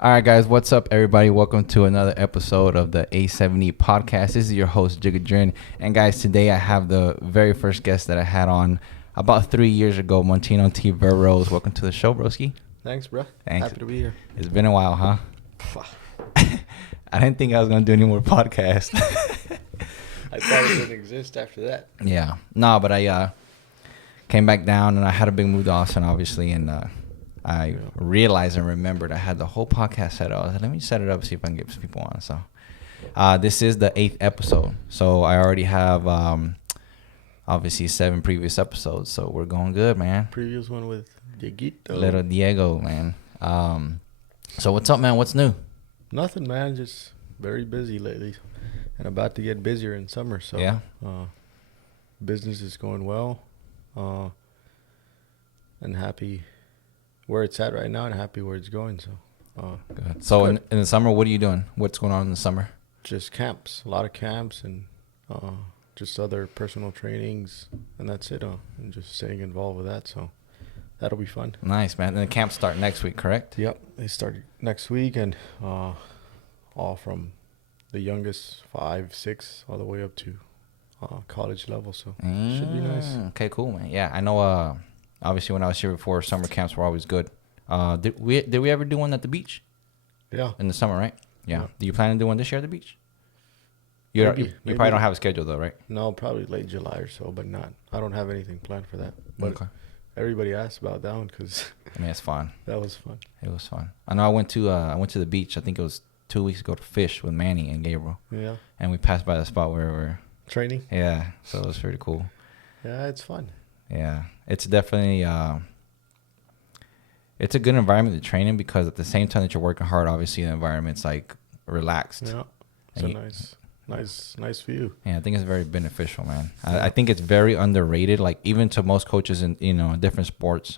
All right, guys, what's up, everybody? Welcome to another episode of the A7E podcast. This is your host, Jigadrin. And, guys, today I have the very first guest that I had on about 3 years ago, Martin Ontiveros. Welcome to the show, broski. Thanks, bro. Thanks. Happy to be here. It's been a while, huh? I didn't think I was going to do any more podcasts. I thought it didn't exist after that. Yeah. No, but I came back down, and I had a big move to Austin, obviously, and I realized and remembered I had the whole podcast set up. I was like, let me set it up, see if I can get some people on. So this is the 8th episode. So I already have, obviously, 7 previous episodes. So we're going good, man. Previous one with Dieguito. Little Diego, man. So what's up, man? What's new? Nothing, man. Just very busy lately. And about to get busier in summer. So Yeah. Business is going well. And happy where it's at right now and happy where it's going. So Good. So in the summer, what are you doing? What's going on in the summer? just camps. A lot of camps and just other personal trainings. And that's it. And just staying involved with that. So that'll be fun. Nice, man. And the camps start next week, correct? Yep, they start next week, and all from the youngest 5, 6, all the way up to college level. So should be nice. Okay, cool, man. Yeah, I know. Obviously, when I was here before, summer camps were always good. Did we ever do one at the beach? Yeah. In the summer, right? Yeah. Yeah. Do you plan to do one this year at the beach? You probably don't have a schedule though, right? No, probably late July or so, but not. I don't have anything planned for that. But Okay. everybody asked about that one because I mean, it's fun. that was fun. It was fun. I know. I went to the beach. I think it was 2 weeks ago to fish with Manny and Gabriel, Yeah. and we passed by the spot where we're. Training. Yeah. So it was pretty cool. Yeah, it's fun. Yeah, it's definitely it's a good environment to train in because at the same time that you're working hard, obviously the environment's like relaxed. Yeah. It's And a nice view. Yeah, I think it's very beneficial, man. I think it's very underrated. Like even to most coaches in different sports,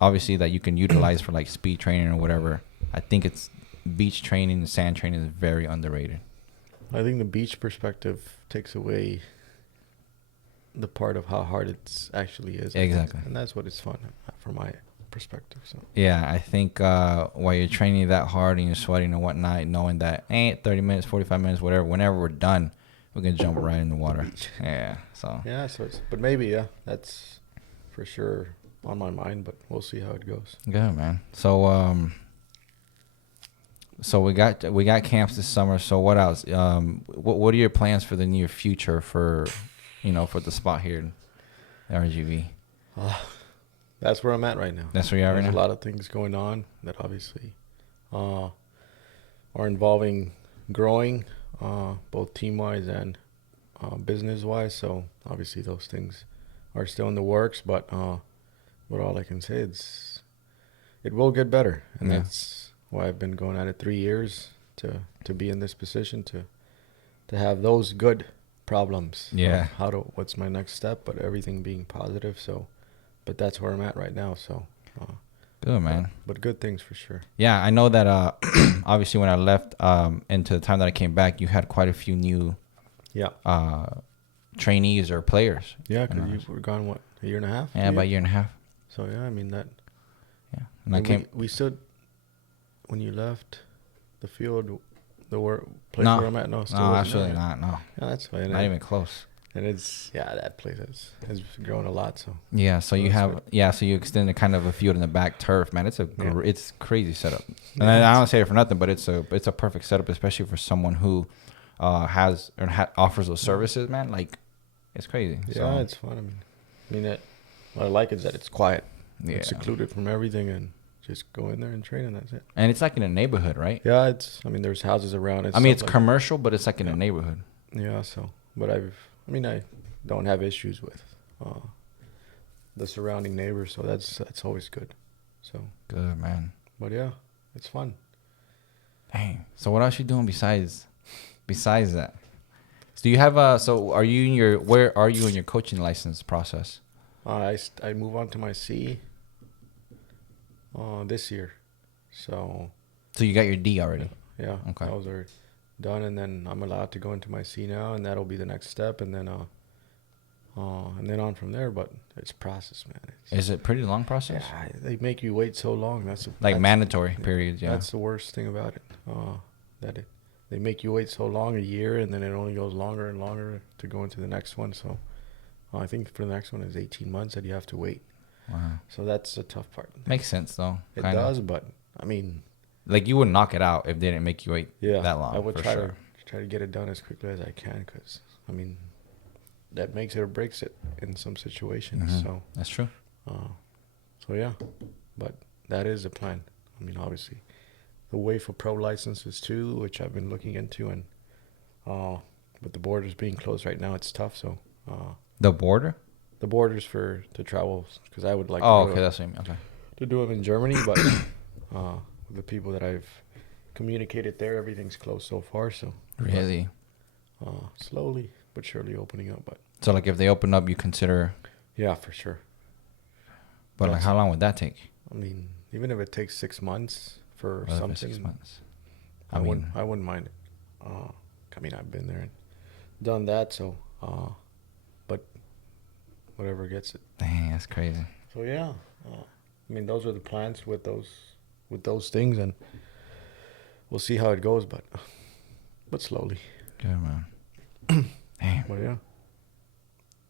obviously that you can utilize for like speed training or whatever. I think it's beach training and sand training is very underrated. I think the beach perspective takes away the part of how hard it actually is. Exactly. And that's what it's fun from my perspective. So Yeah, I think while you're training that hard and you're sweating and whatnot, knowing that 30 minutes, 45 minutes, whatever, whenever we're done, we can jump right in the water. Yeah, so. yeah, but maybe that's for sure on my mind, but we'll see how it goes. Good, man. So we got camps this summer. So what else? What are your plans for the near future for the spot here in RGV? That's where I'm at right now. That's where you are right now? There's a lot of things going on that obviously are involving growing, both team-wise and business-wise. So obviously those things are still in the works, but all I can say is it will get better. And that's why I've been going at it 3 years to be in this position, to have those good problems. Yeah. What's my next step, but everything being positive. So, but that's where I'm at right now. So, Good, man. But good things for sure. Yeah, I know that obviously when I left into the time that I came back, you had quite a few new trainees or players. Yeah, because you were gone, what, a year and a half? Yeah, about a year and a half. So, yeah, I mean that. Yeah. And we stood, when you left the field, the place where I'm at? No, absolutely not. No. Yeah, that's fine. Not even close. And that place has grown a lot. So yeah, so you extended kind of a field in the back turf, man. It's crazy setup, and I don't say it for nothing, but it's a perfect setup, especially for someone who offers those services, man. Like it's crazy. Yeah, it's fun. I mean, what I like is that it's quiet. Yeah, it's secluded from everything, and just go in there and train, and that's it. And it's like in a neighborhood, right? Yeah, there's houses around it. It's like commercial, but it's like in a neighborhood. Yeah, but I don't have issues with the surrounding neighbors, so that's always good. So good, man. But yeah, it's fun. Dang. So what else you doing besides that? So do you have where are you in your coaching license process? I move on to my C this year. So you got your D already? Yeah. Okay. I was already done, and then I'm allowed to go into my C now, and that'll be the next step. And then and then on from there. But it's process, man. Is it pretty long process? Yeah, they make you wait so long. Like mandatory periods, yeah. That's the worst thing about it. They make you wait so long, a year, and then it only goes longer and longer to go into the next one. So I think for the next one is 18 months that you have to wait. Wow. So that's the tough part. Makes sense, though. It does, but, I mean... Like, you would knock it out if they didn't make you wait that long. I would try to get it done as quickly as I can because, I mean, that makes it or breaks it in some situations. Mm-hmm. So that's true. So, yeah. But that is the plan. I mean, obviously... The way for pro licenses too, which I've been looking into, and with the borders being closed right now, it's tough. So the border, the borders to travel, because I would like. That's what I mean. Okay. To do them in Germany, but with the people that I've communicated there, everything's closed so far. So really, slowly but surely opening up. But so, like, if they open up, you consider? Yeah, for sure. But like, how long would that take? I mean, even if it takes 6 months. For something, 6 months. I wouldn't mind it. I mean, I've been there and done that, so but whatever gets it. Dang, that's crazy. So yeah, I mean, those are the plans with those things, and we'll see how it goes, but slowly. Good, man. Damn. But yeah.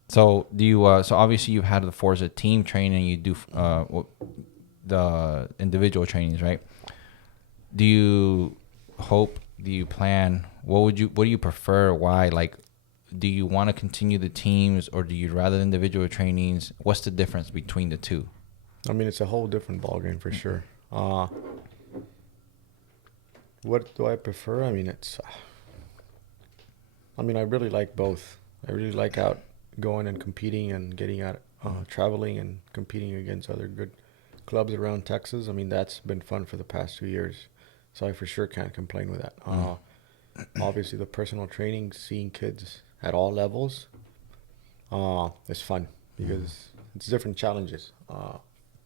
So do you? So obviously you've had the Forza team training. You do the individual trainings, right? Do you plan, what do you prefer? Why? Like, do you want to continue the teams or do you rather individual trainings? What's the difference between the two? I mean, it's a whole different ballgame for sure. What do I prefer? I mean, I really like both. I really like out going and competing and getting out, traveling and competing against other good clubs around Texas. I mean, that's been fun for the past 2 years. So I for sure can't complain with that. Obviously, the personal training, seeing kids at all levels, is fun because it's different challenges,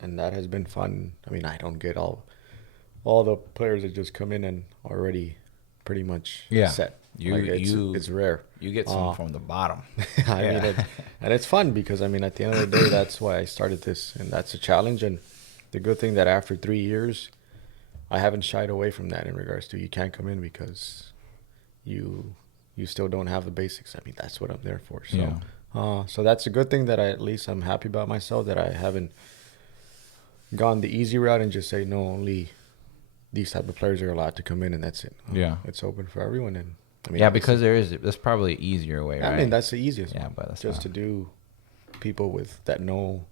and that has been fun. I mean, I don't get all the players that just come in and already pretty much set. It's rare. You get some from the bottom. I mean, and it's fun because, I mean, at the end of the day, that's why I started this, and that's a challenge. And the good thing that after 3 years, I haven't shied away from that in regards to you can't come in because you still don't have the basics. I mean, that's what I'm there for. So, so that's a good thing that at least I'm happy about myself, that I haven't gone the easy route and just say, no, only these type of players are allowed to come in and that's it. It's open for everyone. And I mean, because there's probably an easier way, right? I mean, that's the easiest. Yeah, but that's just to do people that know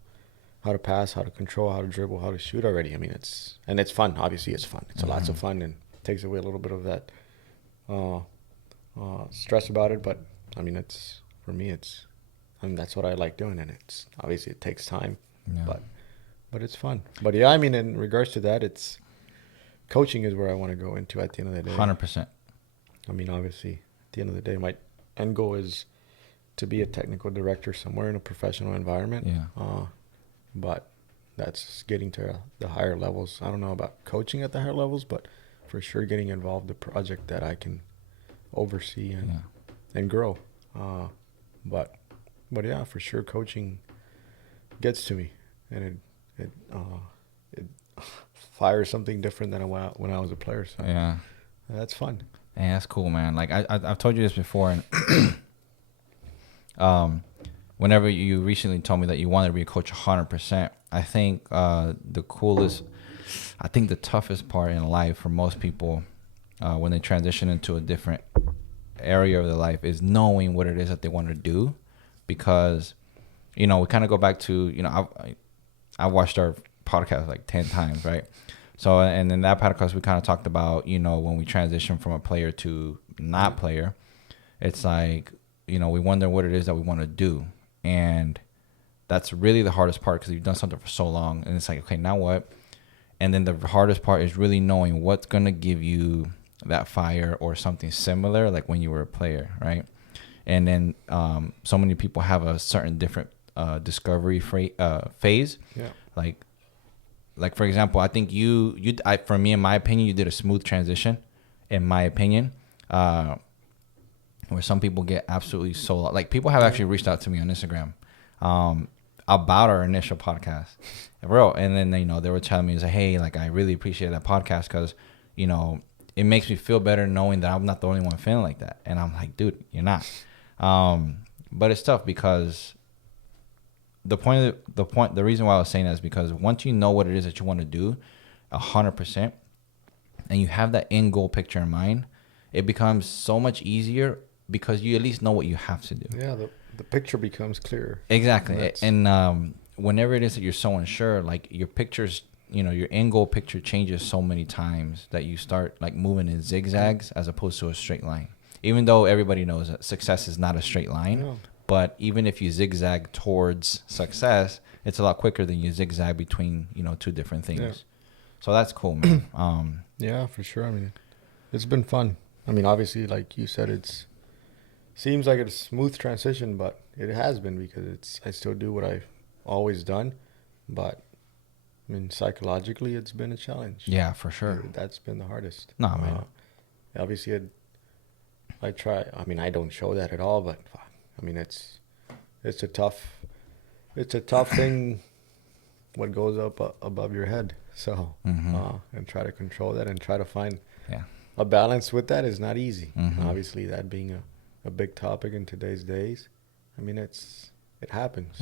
how to pass, how to control, how to dribble, how to shoot already. I mean, it's fun. Obviously, it's fun. It's lots of fun and takes away a little bit of that stress about it. But I mean, for me, that's what I like doing, and it's obviously it takes time, but it's fun. But yeah, I mean, in regards to that, it's coaching is where I want to go into at the end of the day. 100%. I mean, obviously, at the end of the day, my end goal is to be a technical director somewhere in a professional environment. Yeah. But that's getting to the higher levels. I don't know about coaching at the higher levels, but for sure getting involved in a project that I can oversee and grow. But yeah, for sure coaching gets to me, and it fires something different than when I was a player. So yeah, that's fun. Yeah, that's cool, man. Like I've told you this before, and whenever you recently told me that you wanted to be a coach 100%, I think the toughest part in life for most people when they transition into a different area of their life is knowing what it is that they want to do, because, we kind of go back to, I watched our podcast like 10 times, right? So, and in that podcast, we kind of talked about, when we transition from a player to not player, it's like, we wonder what it is that we want to do. And that's really the hardest part, because you've done something for so long, and it's like, okay, now what? And then the hardest part is really knowing what's going to give you that fire or something similar, like when you were a player, right? And then so many people have a certain different discovery phase. Yeah. Like for example, I think for me, in my opinion, you did a smooth transition, in my opinion. where some people get absolutely sold out. Like, people have actually reached out to me on Instagram about our initial podcast, bro. And then, they were telling me, hey, like, I really appreciate that podcast because, it makes me feel better knowing that I'm not the only one feeling like that. And I'm like, dude, you're not. But it's tough because the reason why I was saying that is because once you know what it is that you want to do 100%, and you have that end goal picture in mind, it becomes so much easier because you at least know what you have to do. Yeah, the picture becomes clearer. Exactly. And whenever it is that you're so unsure, like, your pictures, your end goal picture changes so many times that you start, like, moving in zigzags as opposed to a straight line. Even though everybody knows that success is not a straight line, No. but even if you zigzag towards success, it's a lot quicker than you zigzag between, two different things. Yeah. So that's cool, man. Yeah, for sure. I mean, it's been fun. I mean, obviously, like you said, seems like it's a smooth transition, but it has been because I still do what I've always done, but I mean, psychologically, it's been a challenge. Yeah, for sure. That's been the hardest. No, man. Obviously, I try. I mean, I don't show that at all, but I mean, it's a tough thing. What goes up above your head. So, and try to control that and try to find a balance with that is not easy. Obviously, that being a big topic in today's days, I mean, it happens.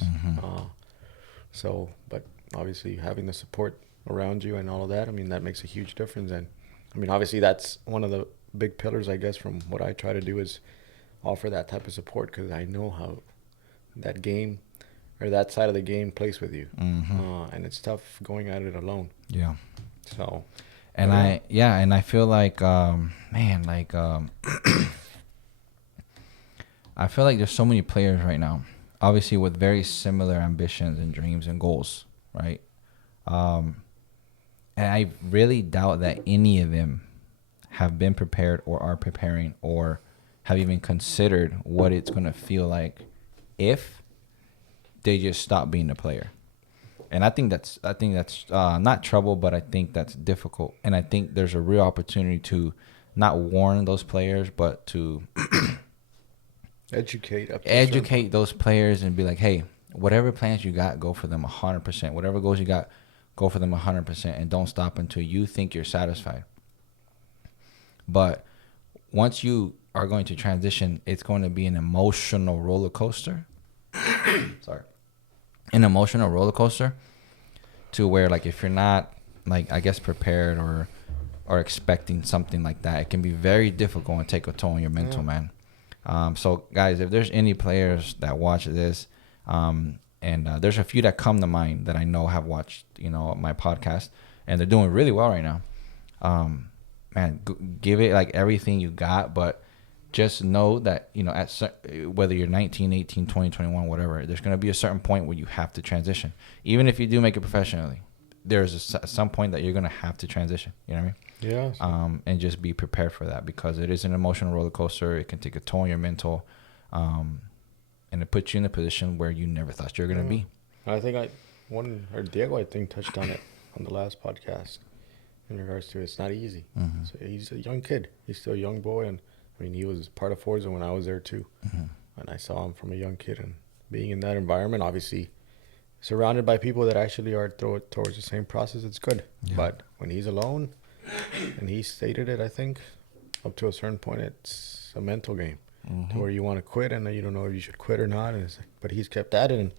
So, but obviously having the support around you and all of that, I mean, that makes a huge difference. And I mean, obviously that's one of the big pillars, I guess, from what I try to do is offer that type of support because I know how that game or that side of the game plays with you. And it's tough going at it alone. Yeah. So. And I feel like, I feel like there's so many players right now, obviously with very similar ambitions and dreams and goals, right? And I really doubt that any of them have been prepared or are preparing or have even considered what it's going to feel like if they just stop being a player. And I think that's not trouble, but I think that's difficult. And I think there's a real opportunity to not warn those players, but to educate those players and be like, hey, whatever plans you got, go for them 100%. Whatever goals you got, go for them 100%. And don't stop until you think you're satisfied. But once you are going to transition, it's going to be an emotional roller coaster. Sorry. An emotional roller coaster to where, like, if you're not, like, I guess, prepared or expecting something like that, it can be very difficult and take a toll on your mental, man. So, guys, if there's any players that watch this, and there's a few that come to mind that I know have watched, my podcast, and they're doing really well right now. Man, give it, like, everything you got, but just know that, whether you're 19, 18, 20, 21, whatever, there's going to be a certain point where you have to transition. Even if you do make it professionally, there's some point that you're going to have to transition. You know what I mean? Yeah. And just be prepared for that because it is an emotional roller coaster. It can take a toll on your mental, and it puts you in a position where you never thought you were going to be. I think Diego, I think, touched on it on the last podcast in regards to it's not easy. So he's a young kid. He's still a young boy, and I mean, he was part of Forza when I was there too. And I saw him from a young kid, and being in that environment, obviously surrounded by people that actually are towards the same process, it's good. Yeah. But when he's alone, and he stated it, I think, up to a certain point, it's a mental game to where you want to quit and you don't know if you should quit or not. And but he's kept at it. And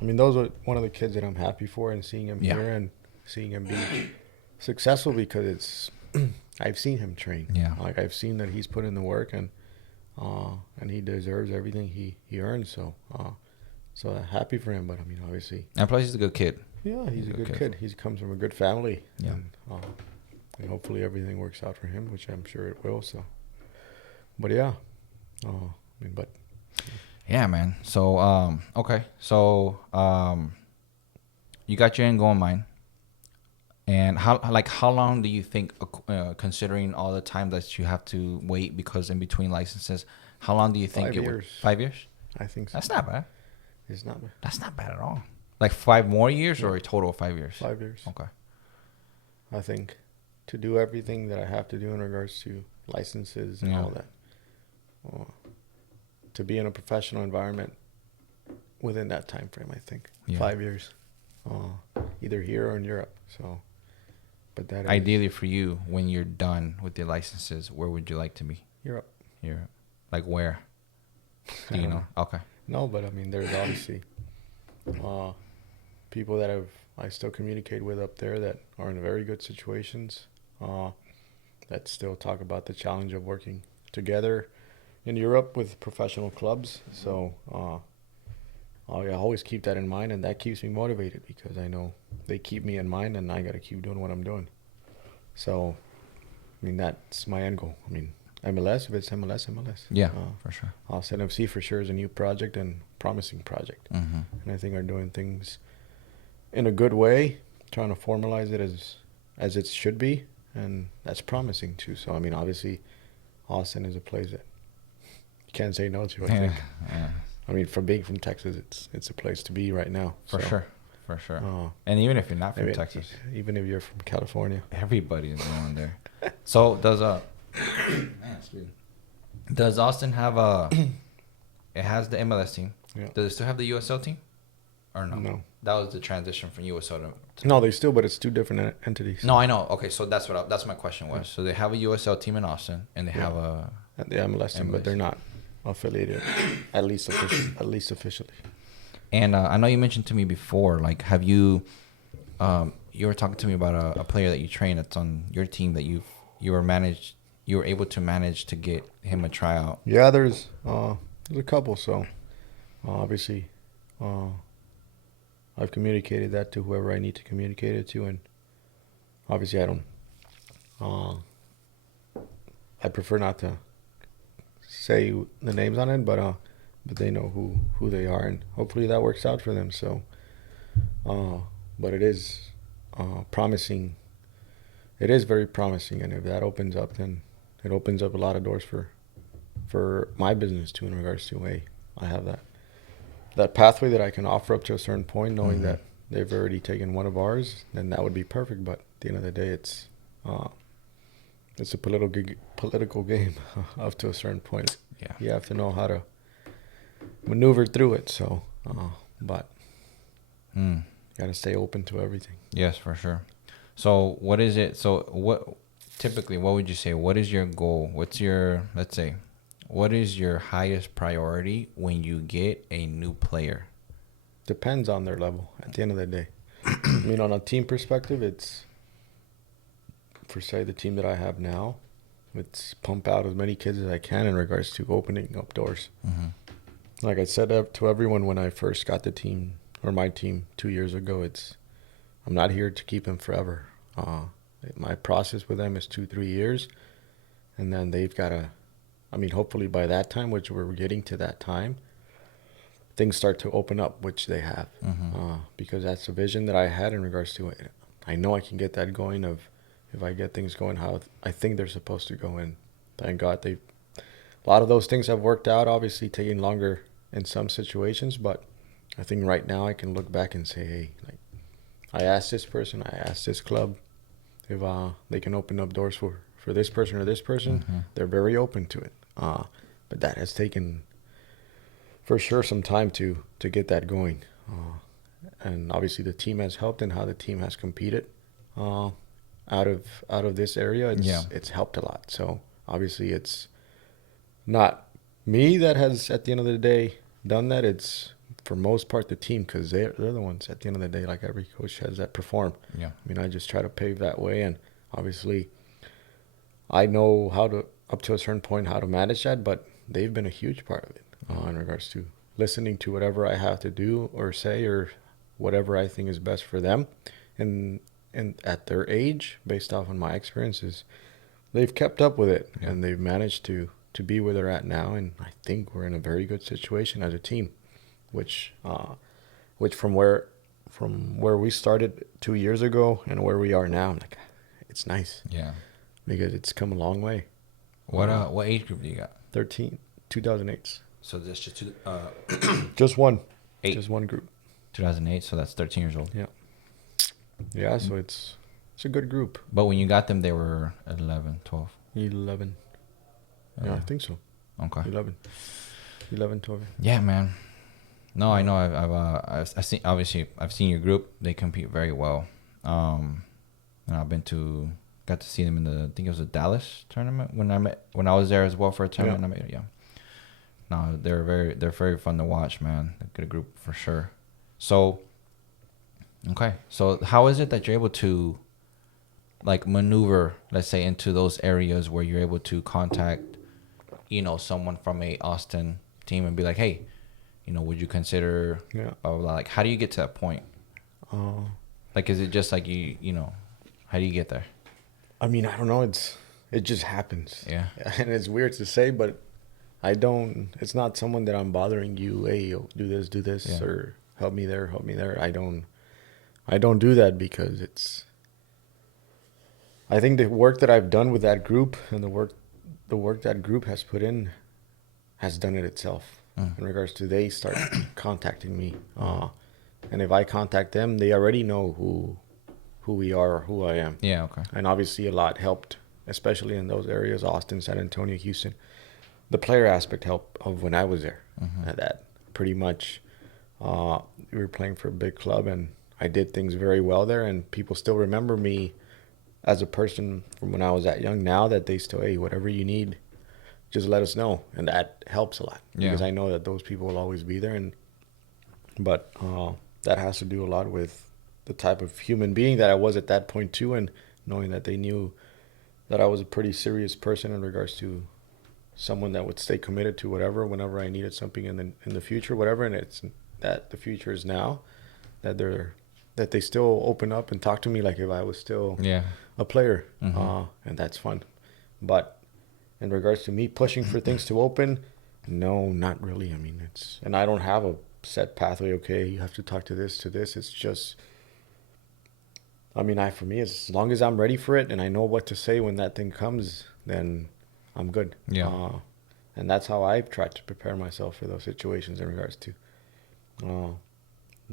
I mean, those are one of the kids that I'm happy for, and seeing him here and seeing him be successful because it's I've seen him train. Yeah. Like, I've seen that he's put in the work, and he deserves everything he earns. So happy for him. But I mean, obviously. And plus, he's a good kid. Yeah, he's a good kid. He comes from a good family. Yeah. And hopefully everything works out for him, which I'm sure it will. So, but yeah, Yeah, man. So okay. So you got your end goal in mind. And how long do you think, considering all the time that you have to wait because in between licenses, how long do you think 5 years? 5 years? I think so. That's not bad. It's not bad. That's not bad at all. Like 5 more years or a total of 5 years? 5 years. Okay. I think to do everything that I have to do in regards to licenses and all that. to be in a professional environment within that time frame. I think 5 years, either here or in Europe. So, but that ideally for you, when you're done with your licenses, where would you like to be? Europe. Europe, like where? Do you know? Okay. No, but I mean, there's obviously people that I still communicate with up there that are in very good situations. That still talk about the challenge of working together in Europe with professional clubs. So I always keep that in mind, and that keeps me motivated because I know they keep me in mind, and I got to keep doing what I'm doing. So, I mean, that's my end goal. I mean, MLS, if it's MLS, MLS. Yeah, for sure. A7E FC for sure is a new project and promising project. Mm-hmm. And I think are doing things in a good way, trying to formalize it as it should be, and that's promising too. So, I mean, obviously, Austin is a place that you can't say no to, I think. Yeah. I mean, from being from Texas, it's a place to be right now. For sure. And even if you're not from Texas. Even if you're from California. Everybody is going there. So does Austin have it has the MLS team. Yeah. Does it still have the USL team? Or no? No. That was the transition from USL to No, they still, but it's two different entities. No, I know. Okay, so that's my question was. So they have a USL team in Austin, and they have a the MLS team, but they're not affiliated, at least officially. And I know you mentioned to me before, like, have you you were talking to me about a player that you train that's on your team that you were able to manage to get him a tryout. Yeah, there's a couple. So obviously, I've communicated that to whoever I need to communicate it to, and obviously I don't. I prefer not to say the names on it, but they know who they are, and hopefully that works out for them. So, but it is promising. It is very promising, and if that opens up, then it opens up a lot of doors for my business too, in regards to, hey, I have that pathway that I can offer up to a certain point, knowing that they've already taken one of ours, then that would be perfect. But at the end of the day, it's a political game up to a certain point. Yeah, you have to know how to maneuver through it. So, but you gotta stay open to everything. Yes, for sure. So what is it? So what would you say? What is your goal? What is your highest priority when you get a new player? Depends on their level at the end of the day. I mean, on a team perspective, it's, for say, the team that I have now, it's pump out as many kids as I can in regards to opening up doors. Mm-hmm. Like I said to everyone when I first got the team, or my team 2 years ago, I'm not here to keep them forever. My process with them is 2-3 years, and then they've got to, I mean, hopefully by that time, which we're getting to that time, things start to open up, which they have. Because that's the vision that I had in regards to it. I know I can get that going if I get things going how I think they're supposed to go in. Thank God a lot of those things have worked out, obviously taking longer in some situations, but I think right now I can look back and say, hey, like, I asked this person, I asked this club if they can open up doors for this person or this person. They're very open to it. But that has taken, for sure, some time to get that going. And obviously the team has helped, and how the team has competed out of this area, it's helped a lot. So obviously it's not me that has, at the end of the day, done that. It's, for most part, the team, because they're the ones, at the end of the day, like every coach has, that perform. Yeah. I mean, I just try to pave that way, and obviously I know how to, up to a certain point, how to manage that, but they've been a huge part of it in regards to listening to whatever I have to do or say, or whatever I think is best for them. And at their age, based off on my experiences, they've kept up with it, and they've managed to be where they're at now. And I think we're in a very good situation as a team, which from where we started 2 years ago and where we are now, like, it's nice. Yeah. Because it's come a long way. What age group do you got? 13, 2008. So there's just two, just one. 8. Just one group. 2008, so that's 13 years old. Yeah. Yeah, so it's a good group. But when you got them, they were 11, 12. 11. Yeah, I think so. Okay. 11. 11, 12. Yeah, man. No, I know. I've seen, obviously I've seen your group. They compete very well. And got to see them in I think it was a Dallas tournament when I was there as well for a tournament. Yeah. No, they're very fun to watch, man. A good group for sure. So, okay. So how is it that you're able to, like, maneuver, let's say, into those areas where you're able to contact, someone from a Austin team and be like, hey, would you consider, like, how do you get to that point? Like, is it just like how do you get there? I mean, I don't know. It just happens. Yeah. And it's weird to say, but it's not someone that I'm bothering you. Hey, yo, do this, or help me there. I don't do that because I think the work that I've done with that group and the work that group has put in has done it itself in regards to they start contacting me. And if I contact them, they already know who we are or who I am. Yeah, okay. And obviously a lot helped, especially in those areas, Austin, San Antonio, Houston. The player aspect helped of when I was there. That pretty much we were playing for a big club and I did things very well there, and people still remember me as a person from when I was that young. Now that they still, hey, whatever you need, just let us know. And that helps a lot because I know that those people will always be there. But that has to do a lot with the type of human being that I was at that point too, and knowing that they knew that I was a pretty serious person in regards to someone that would stay committed to whatever, whenever I needed something in the future, whatever. And it's that the future is now, that they still open up and talk to me like if I was still a player, and that's fun. But in regards to me pushing for things to open, no, not really. I mean, and I don't have a set pathway. Okay, you have to talk to this. It's just, I mean, for me, as long as I'm ready for it and I know what to say when that thing comes, then I'm good. Yeah. And that's how I've tried to prepare myself for those situations in regards to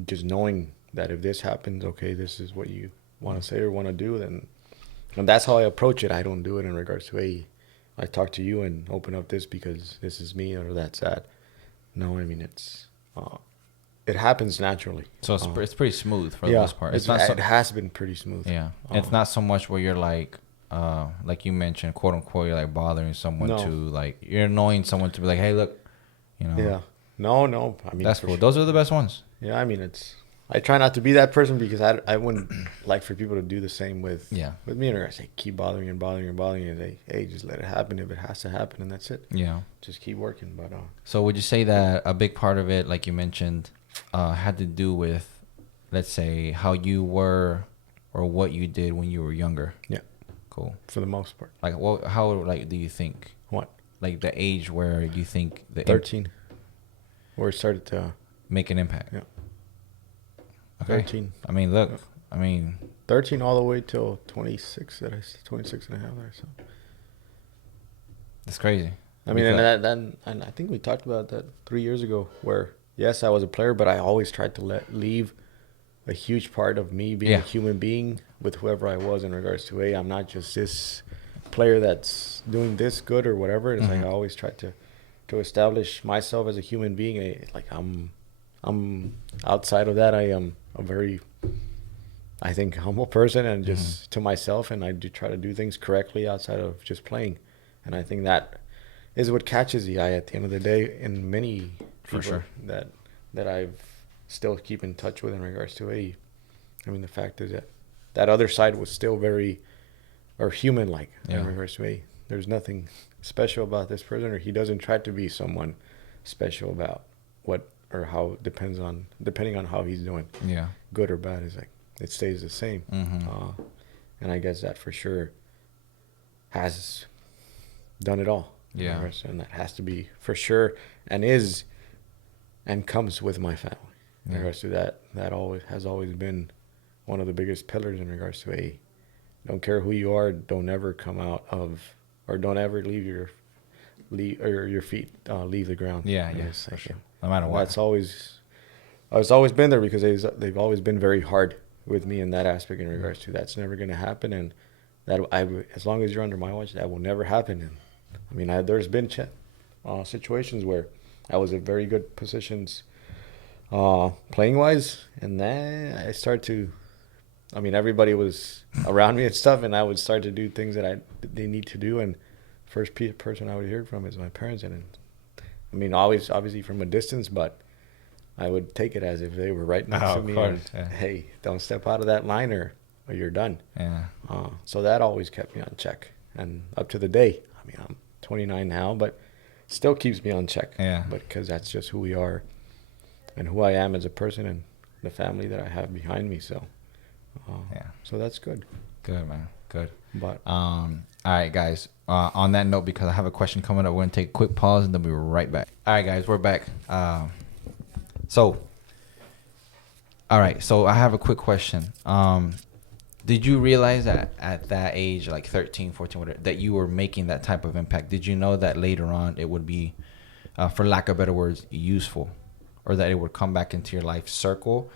just knowing that if this happens, okay, this is what you want to say or want to do, then, and that's how I approach it. I don't do it in regards to, hey, I talk to you and open up this because this is me or that's that. No, I mean, it happens naturally. So it's pretty smooth for the most part. It has been pretty smooth. Yeah. It's not so much where you're like you mentioned, quote unquote, you're like bothering someone to, like, you're annoying someone to be like, hey, look, Yeah. No. I mean, that's cool. Sure. Those are the best ones. Yeah. I mean, I try not to be that person because I wouldn't like for people to do the same with me. And I say, keep bothering and say, hey, just let it happen if it has to happen, and that's it. Yeah. Just keep working. But so would you say that a big part of it, like you mentioned, had to do with, let's say, how you were or what you did when you were younger? Yeah. Cool. For the most part. Like, how like do you think? What? Like the age where you think 13, where it started to make an impact. Yeah. Okay. 13. I mean, look. I mean, 13 all the way till 26. 26 and a half there. So. That's crazy. I mean, and I think we talked about that 3 years ago, where yes, I was a player, but I always tried to leave a huge part of me being a human being with whoever I was in regards to, hey, I'm not just this player that's doing this good or whatever. It's like I always tried to establish myself as a human being. Like I'm outside of that, I am a very, I think, humble person and just to myself, and I do try to do things correctly outside of just playing. And I think that is what catches the eye at the end of the day in many people that I've still keep in touch with in regards to, hey, I mean, the fact is that other side was still very, or human-like in regards to, hey, there's nothing special about this person, or he doesn't try to be someone special about what or how, depending on how he's doing. Yeah. Good or bad is like, it stays the same. And I guess that for sure has done it all. Yeah. And that has to be for sure and comes with my family. In regards to that has always been one of the biggest pillars in regards to, hey, don't care who you are, don't ever come out of, or don't ever leave your feet leave the ground. Yeah, for sure. No matter what. It's always been there because they've always been very hard with me in that aspect in regards to that's never going to happen, and that as long as you're under my watch, that will never happen. And I mean, there's been situations where I was at very good positions playing wise, and then I started to. I mean, everybody was around me and stuff, and I would start to do things that they need to do. And first person I would hear from is my parents, and I mean, always obviously from a distance, but I would take it as if they were right next to me. Course, and yeah. hey, don't step out of that line, or you're done. Yeah. So that always kept me on check, and up to the day. I mean, I'm 29 now, but still keeps me on check. Yeah. But because that's just who we are, and who I am as a person, and the family that I have behind me. So. Yeah. So that's good. Good, man. Good. But all right, guys. On that note, because I have a question coming up, we're gonna take a quick pause and then we'll be right back. All right, guys, we're back. So I have a quick question. Did you realize that at that age, like 13, 14, whatever, that you were making that type of impact? Did you know that later on it would be, for lack of better words, useful, or that it would come back into your life circle,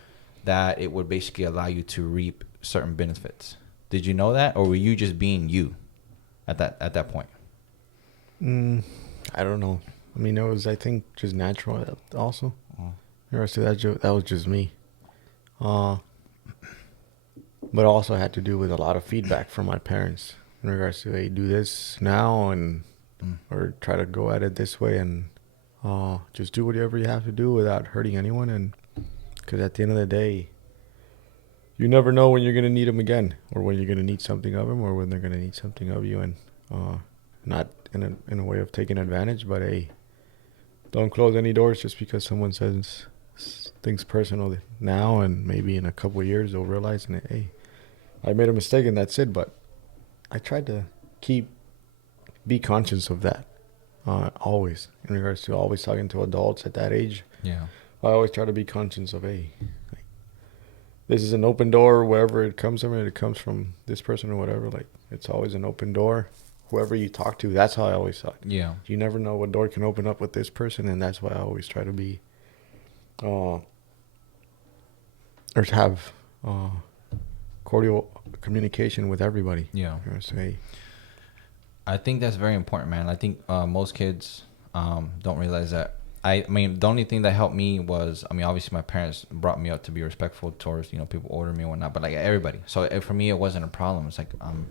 that it would basically allow you to reap certain benefits? Did you know that, or were you just being you at that point? I don't know. I mean, it was, I think, just natural also. The rest of that was just me. But also had to do with a lot of feedback from my parents in regards to, hey, do this now, and or try to go at it this way, and just do whatever you have to do without hurting anyone. And because at the end of the day, you never know when you're going to need them again, or when you're going to need something of them, or when they're going to need something of you. And not in a way of taking advantage, but hey, don't close any doors just because someone says things personal now, and maybe in a couple of years they'll realize, and hey, I made a mistake and that's it. But I tried to be conscious of that always, in regards to always talking to adults at that age. Yeah. I always try to be conscious of, hey, this is an open door, wherever it comes from, and it comes from this person or whatever. Like, it's always an open door. Whoever you talk to, that's how I always thought. Yeah. You never know what door can open up with this person, and that's why I always try to be, or to have cordial communication with everybody. Yeah. You know, say, I think that's very important, man. I think most kids don't realize that. I mean, the only thing that helped me was, I mean, obviously my parents brought me up to be respectful towards, people order me and whatnot, but like everybody. So for me, it wasn't a problem. It's like, I'm,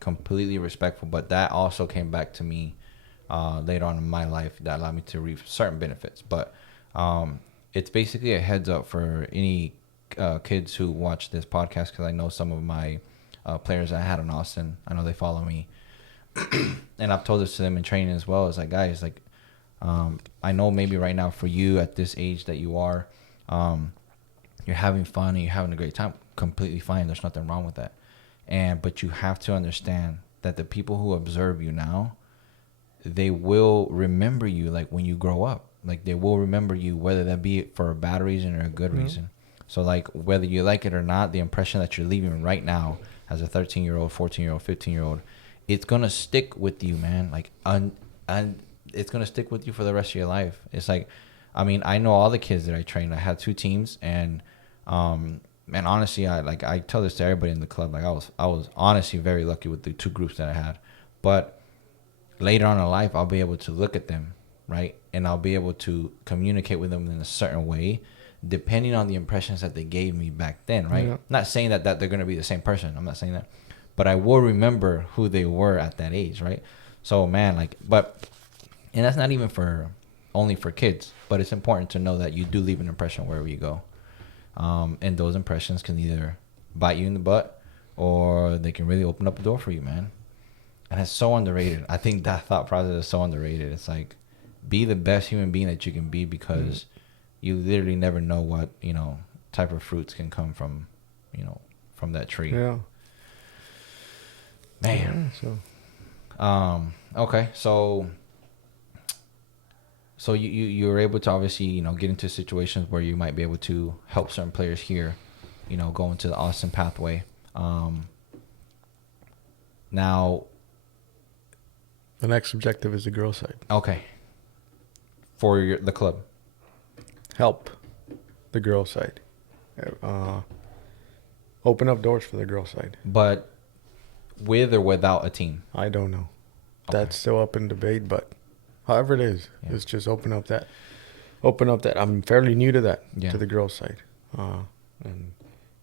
completely respectful. But that also came back to me later on in my life that allowed me to reap certain benefits. But it's basically a heads up for any kids who watch this podcast, because I know some of my players I had in Austin, I know they follow me. And I've told this to them in training as well. It's like, guys, like, I know maybe right now for you at this age that you are, you're having fun and you're having a great time. Completely fine. There's nothing wrong with that. But you have to understand that the people who observe you now, they will remember you like when you grow up. Like, they will remember you, whether that be for a bad reason or a good reason. So like, whether you like it or not, the impression that you're leaving right now as a 13-year-old, 14-year-old, 15-year-old, it's going to stick with you, man. Like, and it's going to stick with you for the rest of your life. It's like, I mean, I know all the kids that I trained. I had 2 teams, and honestly, I tell this to everybody in the club. Like, I was honestly very lucky with the 2 groups that I had. But later on in life, I'll be able to look at them, right? And I'll be able to communicate with them in a certain way, depending on the impressions that they gave me back then, right? Yeah. Not saying that they're going to be the same person. I'm not saying that. But I will remember who they were at that age, right? So, man, like, and that's not even only for kids, but it's important to know that you do leave an impression wherever you go. And those impressions can either bite you in the butt, or they can really open up a door for you, man. And it's so underrated. I think that thought process is so underrated. It's like, be the best human being that you can be, because you literally never know what, type of fruits can come from, from that tree. yeah. Man. Yeah, so. Okay. So you were able to obviously, get into situations where you might be able to help certain players here, go into the Austin pathway. Now, The next objective is the girl side. okay. For the club. Help the girl side. Open up doors for the girl side. But with or without a team? I don't know. Okay. That's still up in debate, but However it is, Yeah. it's just open up that. I'm fairly new to that, Yeah. to the girls' side, and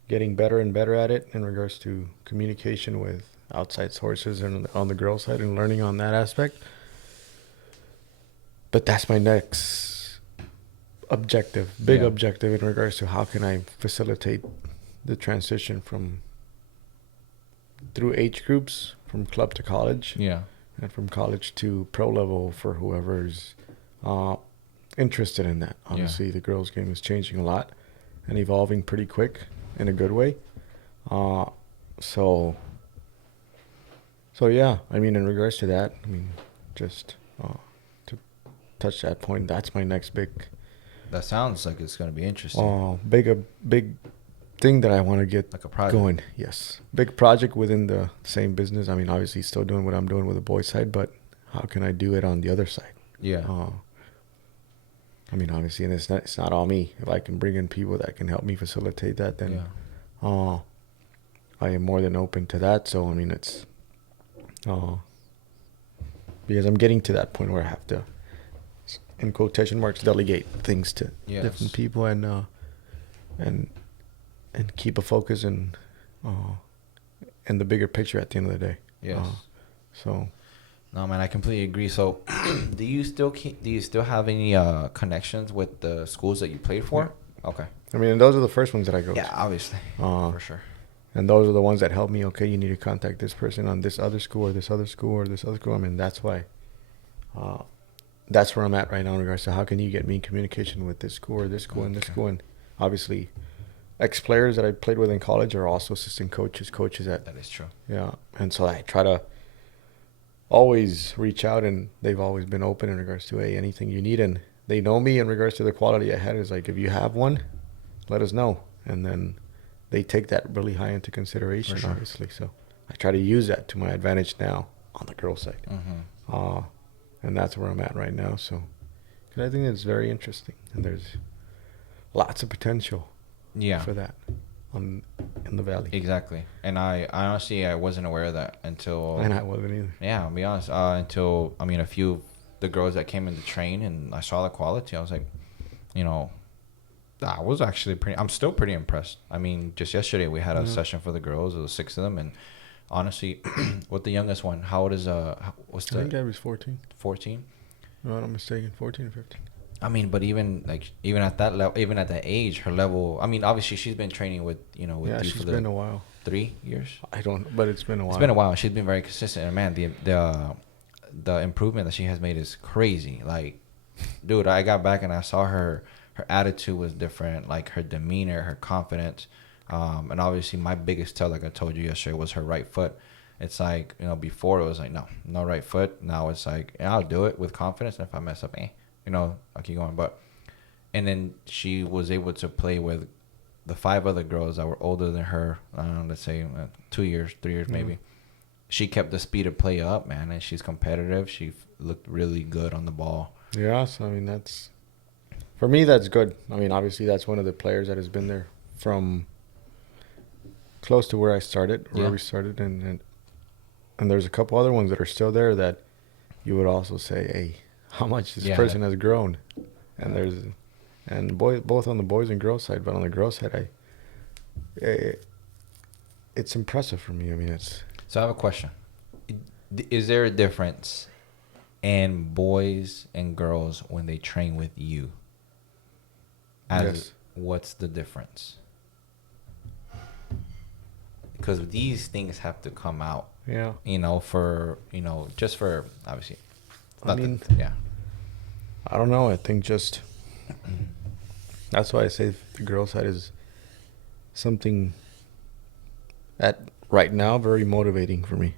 getting better and better at it in regards to communication with outside sources and on the girls' side and learning on that aspect. But that's my next big Yeah. objective in regards to how can I facilitate the transition from through age groups from club to college Yeah. and from college to pro level for whoever's interested in that. Obviously, the girls' game is changing a lot and evolving pretty quick in a good way. So yeah, I mean, in regards to that, I mean, just to touch that point, that's my next big, That sounds like it's going to be interesting. big thing that I want to get Like a project. going. Yes, big project within the same business. I mean, obviously, still doing what I'm doing with the boys' side, but how can I do it on the other side? Yeah. I mean, obviously, and it's not all me. If I can bring in people that can help me facilitate that, then I am more than open to that. So I mean, it's because I'm getting to that point where I have to, in quotation marks, delegate things to different people and keep a focus and the bigger picture at the end of the day. Yes. So. No, man, I completely agree. So, do you still have any connections with the schools that you played for? Yeah. Okay. I mean, and those are the first ones that I go to. Yeah, obviously. For sure. And those are the ones that help me. Okay, you need to contact this person on this other school or this other school or this other school. I mean, that's why. That's where I'm at right now in regards to how can you get me in communication with this school or this school and this school. And obviously, ex-players that I played with in college are also assistant coaches at. That is true. Yeah, and so I try to always reach out, and they've always been open in regards to, hey, anything you need. And they know me in regards to the quality I had. Is like, if you have one, let us know. And then they take that really high into consideration, sure. obviously. So I try to use that to my advantage now on the girls' side. Mm-hmm. And that's where I'm at right now. So 'cause I think it's very interesting, and there's lots of potential for that in the valley. Exactly. And I honestly, I wasn't aware of that until... And I wasn't either. Yeah, I'll be honest. Until, I mean, a few of the girls that came in to train and I saw the quality, I was like, I was actually I'm still pretty impressed. I mean, just yesterday we had a session for the girls. It was 6 of them. And honestly, with the youngest one, how old is, what's the... I think I was 14. 14? No, I'm not mistaken, 14 or 15. I mean, but even at that level, even at that age, her level. I mean, obviously she's been training with you she's been a while. 3 years. I don't, but it's been a while. It's been a while. She's been very consistent, and man, the improvement that she has made is crazy. Like, dude, I got back and I saw her attitude was different, like her demeanor, her confidence, and obviously my biggest tell, like I told you yesterday, was her right foot. It's like, before it was like no right foot. Now it's like, I'll do it with confidence, and if I mess up, I'll keep going. And then she was able to play with the 5 other girls that were older than her, let's say 2 years, 3 years maybe. She kept the speed of play up, man, and she's competitive. She looked really good on the ball. Yeah, so I mean, for me, that's good. I mean, obviously, that's one of the players that has been there from close to where I started, where we started, and there's a couple other ones that are still there that you would also say, hey, how much this person has grown. And both on the boys and girls side, but on the girls side, it's impressive for me. I mean, it's... So I have a question. Is there a difference in boys and girls when they train with you? Yes. What's the difference? Because these things have to come out. Yeah. Just for, obviously. I don't know. I think just... That's why I say the girls' side is something right now very motivating for me,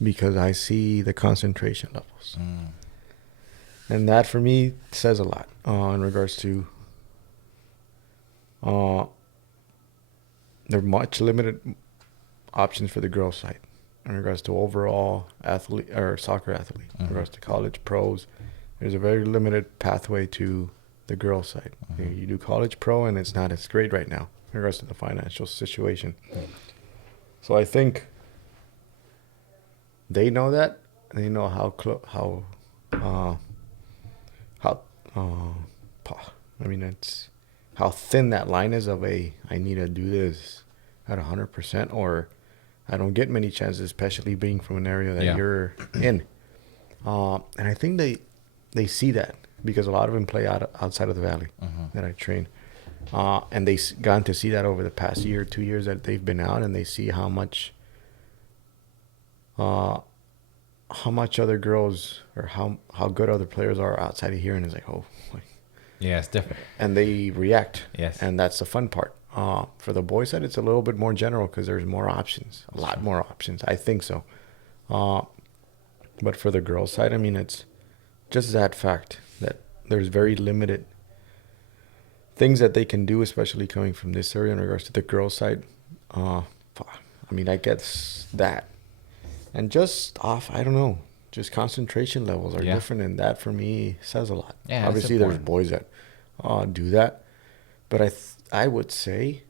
because I see the concentration levels, and that for me says a lot in regards to there are much limited options for the girls' side in regards to overall athlete or soccer athlete, in regards to college pros. There's a very limited pathway to the girls' side. You do college pro, and it's not as great right now in regards to the financial situation. So I think they know that. They know how Uh, I mean, it's how thin that line is of I need to do this at 100%, or I don't get many chances, especially being from an area that you're in. And I think they see that because a lot of them play outside of the valley that I train. And they gotten to see that over the past year, 2 years that they've been out, and they see how much other girls or how good other players are outside of here, and it's like, oh, like, yeah, it's different. And they react. Yes. And that's the fun part. For the boys' side, it's a little bit more general because there's more options, a lot more options. I think so. But for the girls' side, I mean, it's just that fact that there's very limited things that they can do, especially coming from this area in regards to the girls' side. I mean, I guess that. And just I don't know, just concentration levels are different, and that for me says a lot. Yeah, obviously there's boys that do that, but I would say,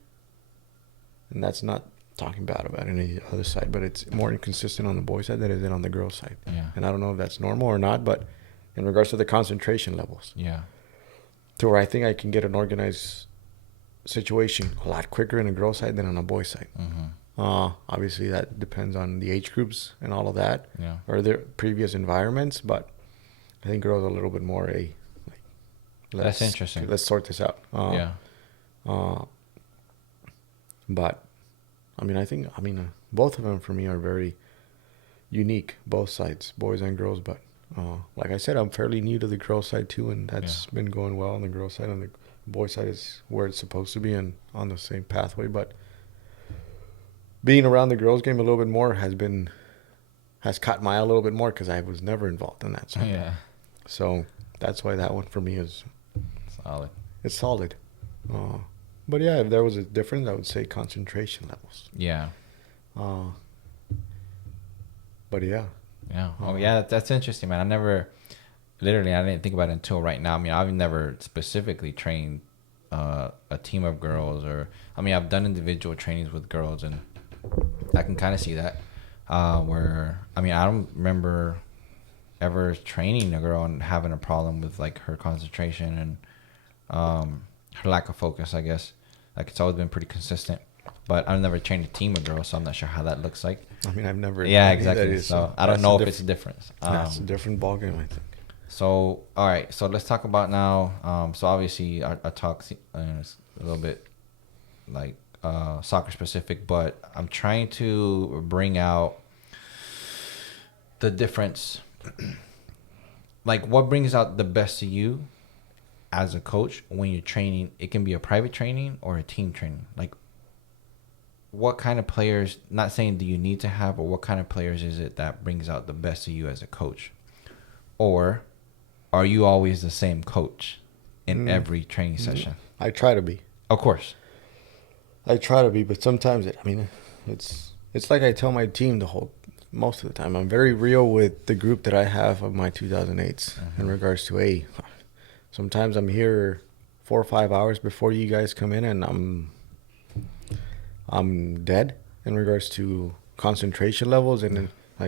and that's not talking bad about any other side, but it's more inconsistent on the boys' side than it is on the girls' side. Yeah. And I don't know if that's normal or not, but in regards to the concentration levels, to where I think I can get an organized situation a lot quicker in the girls' side than on the boys' side. Obviously, that depends on the age groups and all of that, or their previous environments. But I think girls are a little bit more that's interesting. Let's sort this out. But I mean, both of them for me are very unique, both sides, boys and girls. But like I said, I'm fairly new to the girls' side too, and that's been going well on the girls' side, and the boys' side is where it's supposed to be and on the same pathway. But being around the girls' game a little bit more has caught my eye a little bit more because I was never involved in that side. Yeah. So that's why that one for me is solid. It's solid. But yeah, if there was a difference, I would say concentration levels. Yeah. But yeah. Yeah. Oh yeah, that's interesting, man. I didn't think about it until right now. I mean, I've never specifically trained a team of girls, or I mean, I've done individual trainings with girls, and I can kind of see that. Where I mean, I don't remember ever training a girl and having a problem with like her concentration and her lack of focus, I guess. Like, it's always been pretty consistent. But I've never trained a team of girls, so I'm not sure how that looks like. I mean, I've never. Yeah, exactly. So I don't know if it's a difference. That's a different ballgame, I think. So, all right. So let's talk about now. So obviously, our talk is a little bit like soccer specific, but I'm trying to bring out the difference. Like, what brings out the best of you as a coach when you're training? It can be a private training or a team training. Like, what kind of players, not saying do you need to have, but what kind of players is it that brings out the best of you as a coach? Or are you always the same coach in every training session? I try to be. Of course. I try to be, but sometimes it's like I tell my team most of the time. I'm very real with the group that I have of my 2008s in regards to sometimes I'm here 4 or 5 hours before you guys come in, and I'm dead in regards to concentration levels, and then I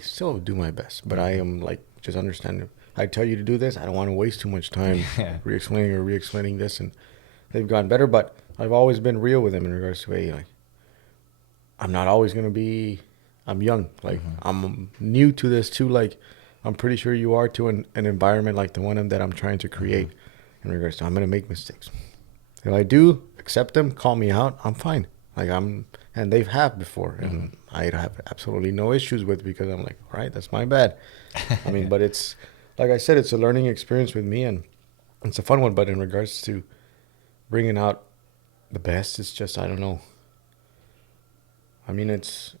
still do my best, but I am like, just understand, I tell you to do this, I don't want to waste too much time re-explaining this, and they've gotten better. But I've always been real with them in regards to like, I'm not always going to be, I'm young, like I'm new to this too, like I'm pretty sure you are to an environment like the one that I'm trying to create in regards to, I'm going to make mistakes. If I do, accept them, call me out, I'm fine. Like and they've have before, and I have absolutely no issues with, because I'm like, all right, that's my bad. I mean, but it's, like I said, it's a learning experience with me, and it's a fun one. But in regards to bringing out the best, it's just, I don't know. I mean, it's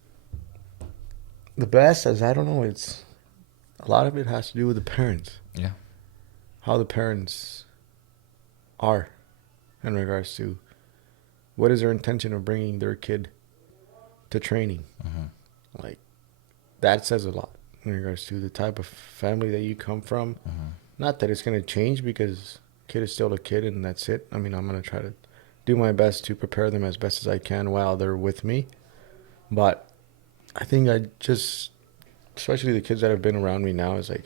the best, as I don't know, it's a lot of it has to do with the parents. Yeah. How the parents are in regards to what is their intention of bringing their kid to training. Like, that says a lot in regards to the type of family that you come from. Not that it's going to change, because kid is still a kid and that's it. I mean, I'm going to try to do my best to prepare them as best as I can while they're with me. But I think especially the kids that have been around me now, is like,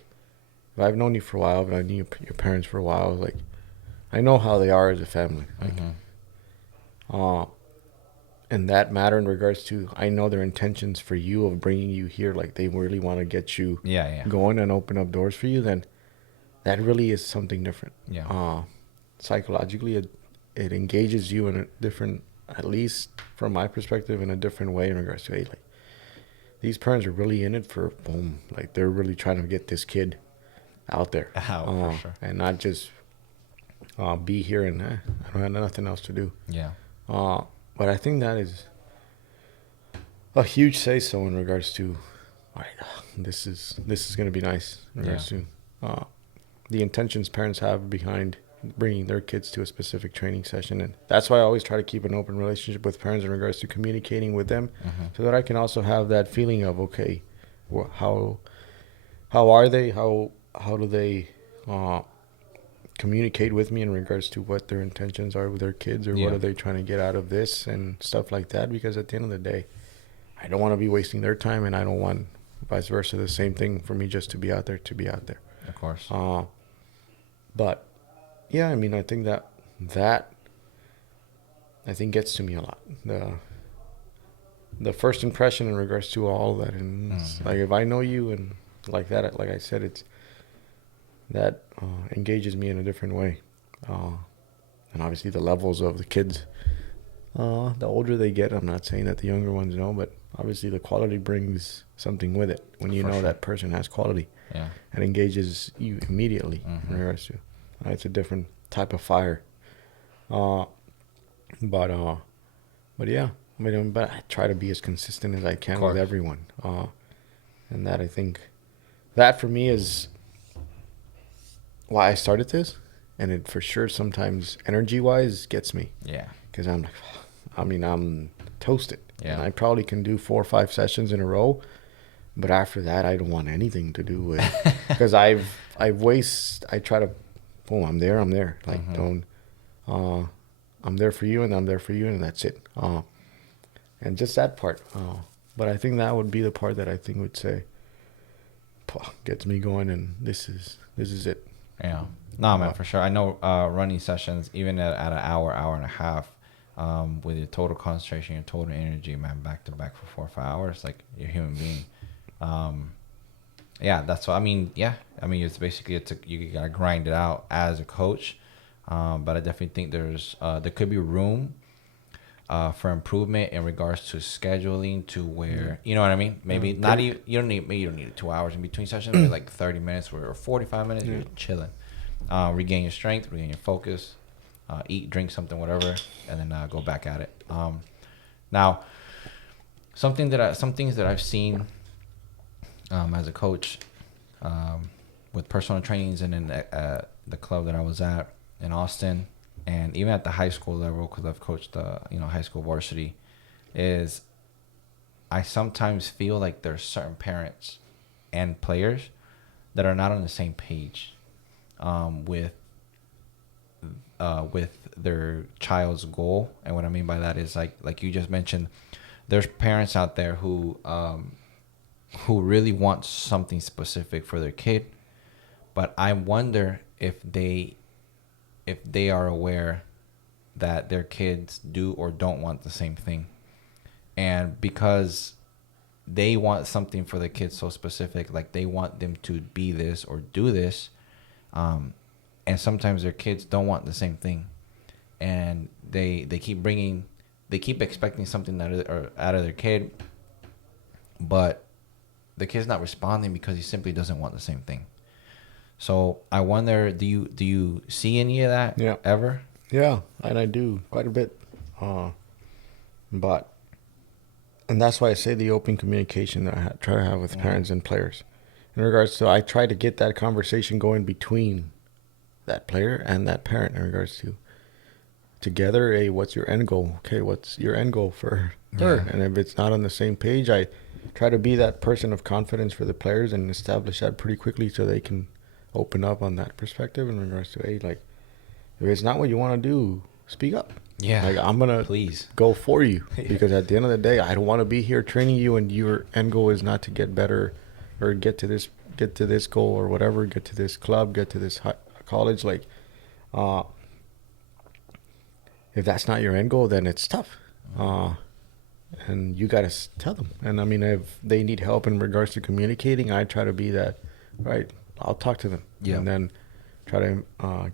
if I've known you for a while, but I knew your parents for a while, like, I know how they are as a family. Like, and that matter in regards to, I know their intentions for you of bringing you here, like they really want to get you going and open up doors for you, then that really is something different. Psychologically, it engages you in a different, at least from my perspective, in a different way in regards to, hey, like, these parents are really in it for boom. Like, they're really trying to get this kid out there. For sure. And not just be here and I don't have nothing else to do. Yeah. But I think that is a huge say-so in regards to, all right, this is going to be nice in regards to the intentions parents have behind bringing their kids to a specific training session. And that's why I always try to keep an open relationship with parents in regards to communicating with them, so that I can also have that feeling of, okay, well, how are they? How do they communicate with me in regards to what their intentions are with their kids, or what are they trying to get out of this and stuff like that? Because at the end of the day, I don't want to be wasting their time, and I don't want vice versa the same thing for me just to be out there. Of course. But yeah, I mean, I think that I think gets to me a lot. The first impression in regards to all that, and like, if I know you and like that, like I said, it's that engages me in a different way. And obviously the levels of the kids, the older they get, I'm not saying that the younger ones know, but obviously the quality brings something with it when you know that person has quality. Yeah. And engages you immediately in regards to. It's a different type of fire. But yeah, I mean, but I try to be as consistent as I can with everyone. And that, I think, that for me is why I started this. And it for sure sometimes energy-wise gets me. Yeah. Because I'm like, I'm toasted. Yeah. And I probably can do 4 or 5 sessions in a row. But after that, I don't want anything to do with, because I try to, boom, I'm there. Like, I'm there for you, and I'm there for you, and that's it. And just that part. But I think that would be the part that I think would say, gets me going, and this is it. Yeah. No, man, for sure. I know running sessions, even at an hour and a half, with your total concentration, your total energy, man, back to back for 4 or 5 hours, like, you're a human being. Yeah, that's what I mean. Yeah, I mean, it's basically you gotta grind it out as a coach. But I definitely think there could be room for improvement in regards to scheduling, to where, you know what I mean. Maybe not even you don't need 2 hours in between sessions. Maybe like 30 minutes or 45 minutes. You're chilling, regain your strength, regain your focus, eat, drink something, whatever, and then go back at it. Now, some things that I've seen as a coach, with personal trainings, and in the club that I was at in Austin, and even at the high school level, because I've coached high school varsity, is I sometimes feel like there's certain parents and players that are not on the same page with their child's goal. And what I mean by that is, like you just mentioned, there's parents out there who really want something specific for their kid, but I wonder if they are aware that their kids do or don't want the same thing. And because they want something for the kids so specific, like they want them to be this or do this, and sometimes their kids don't want the same thing, and they keep expecting something out of their kid, but the kid's not responding because he simply doesn't want the same thing. So I wonder, do you see any of that ever? Yeah, and I do quite a bit. But that's why I say the open communication that I try to have with parents and players. In regards to, I try to get that conversation going between that player and that parent in regards to, together, hey, what's your end goal? Okay, what's your end goal for her? And if it's not on the same page, I try to be that person of confidence for the players and establish that pretty quickly so they can open up on that perspective in regards to, hey, like, if it's not what you want to do, speak up. Yeah. Like, I'm going to go for you, because at the end of the day, I don't want to be here training you and your end goal is not to get better or get to this get to this goal or whatever, get to this club, get to this college. Like, if that's not your end goal, then it's tough. And you got to tell them. And I mean, if they need help in regards to communicating, I try to be that, right? I'll talk to them. Yeah. And then try to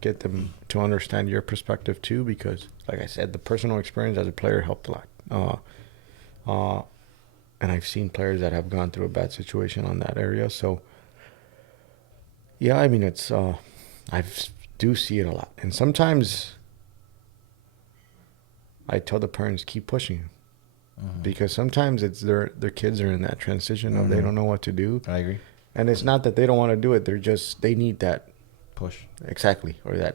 get them to understand your perspective too, because like I said, the personal experience as a player helped a lot. And I've seen players that have gone through a bad situation on that area. So yeah, I mean, it's, I do see it a lot. And sometimes I tell the parents, keep pushing. Because sometimes it's their kids are in that transition of they don't know what to do. I agree. And it's not that they don't want to do it. They need that push. Exactly. Or that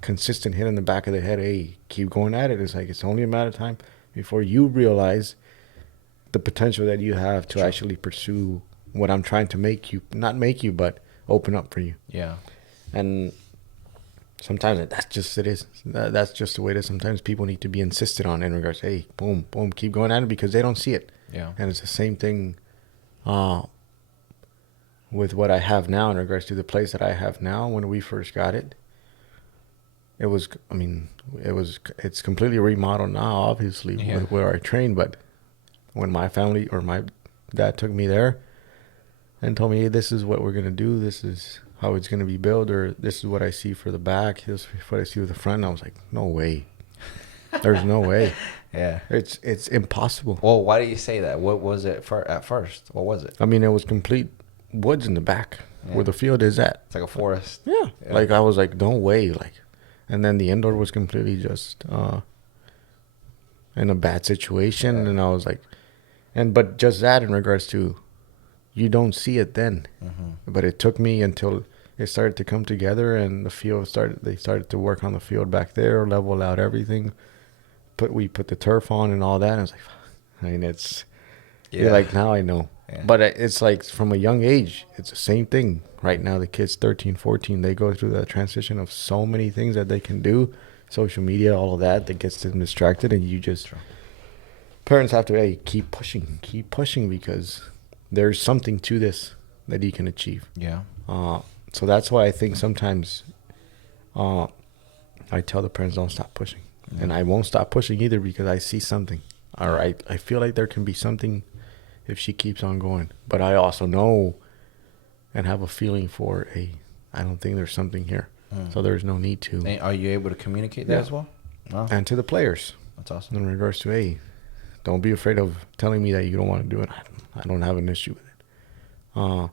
consistent hit in the back of the head. Hey, keep going at it. It's like, it's only a matter of time before you realize the potential that you have to actually pursue what I'm trying to not make you, but open up for you. Yeah. And sometimes that's just it is. That's just the way it is. Sometimes people need to be insisted on in regards, hey, boom, boom, keep going at it, because they don't see it. Yeah. And it's the same thing with what I have now in regards to the place that I have now. When we first got it, it's completely remodeled now, obviously, with where I train. But when my family or my dad took me there and told me, hey, this is what we're going to do, this is how it's going to be built, or this is what I see for the back, this is what I see with the front. I was like, no way. There's no way. Yeah. It's impossible. Well, why do you say that? What was it at first? What was it? I mean, it was complete woods in the back where the field is at. It's like a forest. Yeah. Like, I was like, no way. Like, and then the indoor was completely just in a bad situation. And I was like, but just that in regards to, you don't see it then. But it took me until it started to come together, and the field they started to work on the field back there, level out everything. We put the turf on and all that. And I was like, I mean, you're like, now I know. Yeah. But it's like from a young age, it's the same thing. Right now, the kids 13, 14, they go through the transition of so many things that they can do, social media, all of that gets them distracted. And you just, parents have to, keep pushing, because there's something to this that you can achieve. Yeah. So that's why I think sometimes I tell the parents, don't stop pushing. And I won't stop pushing either, because I see something. All right, I feel like there can be something if she keeps on going. But I also know and have a feeling for, hey, I don't think there's something here. So there's no need to. And are you able to communicate that as well? Oh. And to the players. That's awesome. In regards to, hey, don't be afraid of telling me that you don't want to do it. I don't have an issue with it.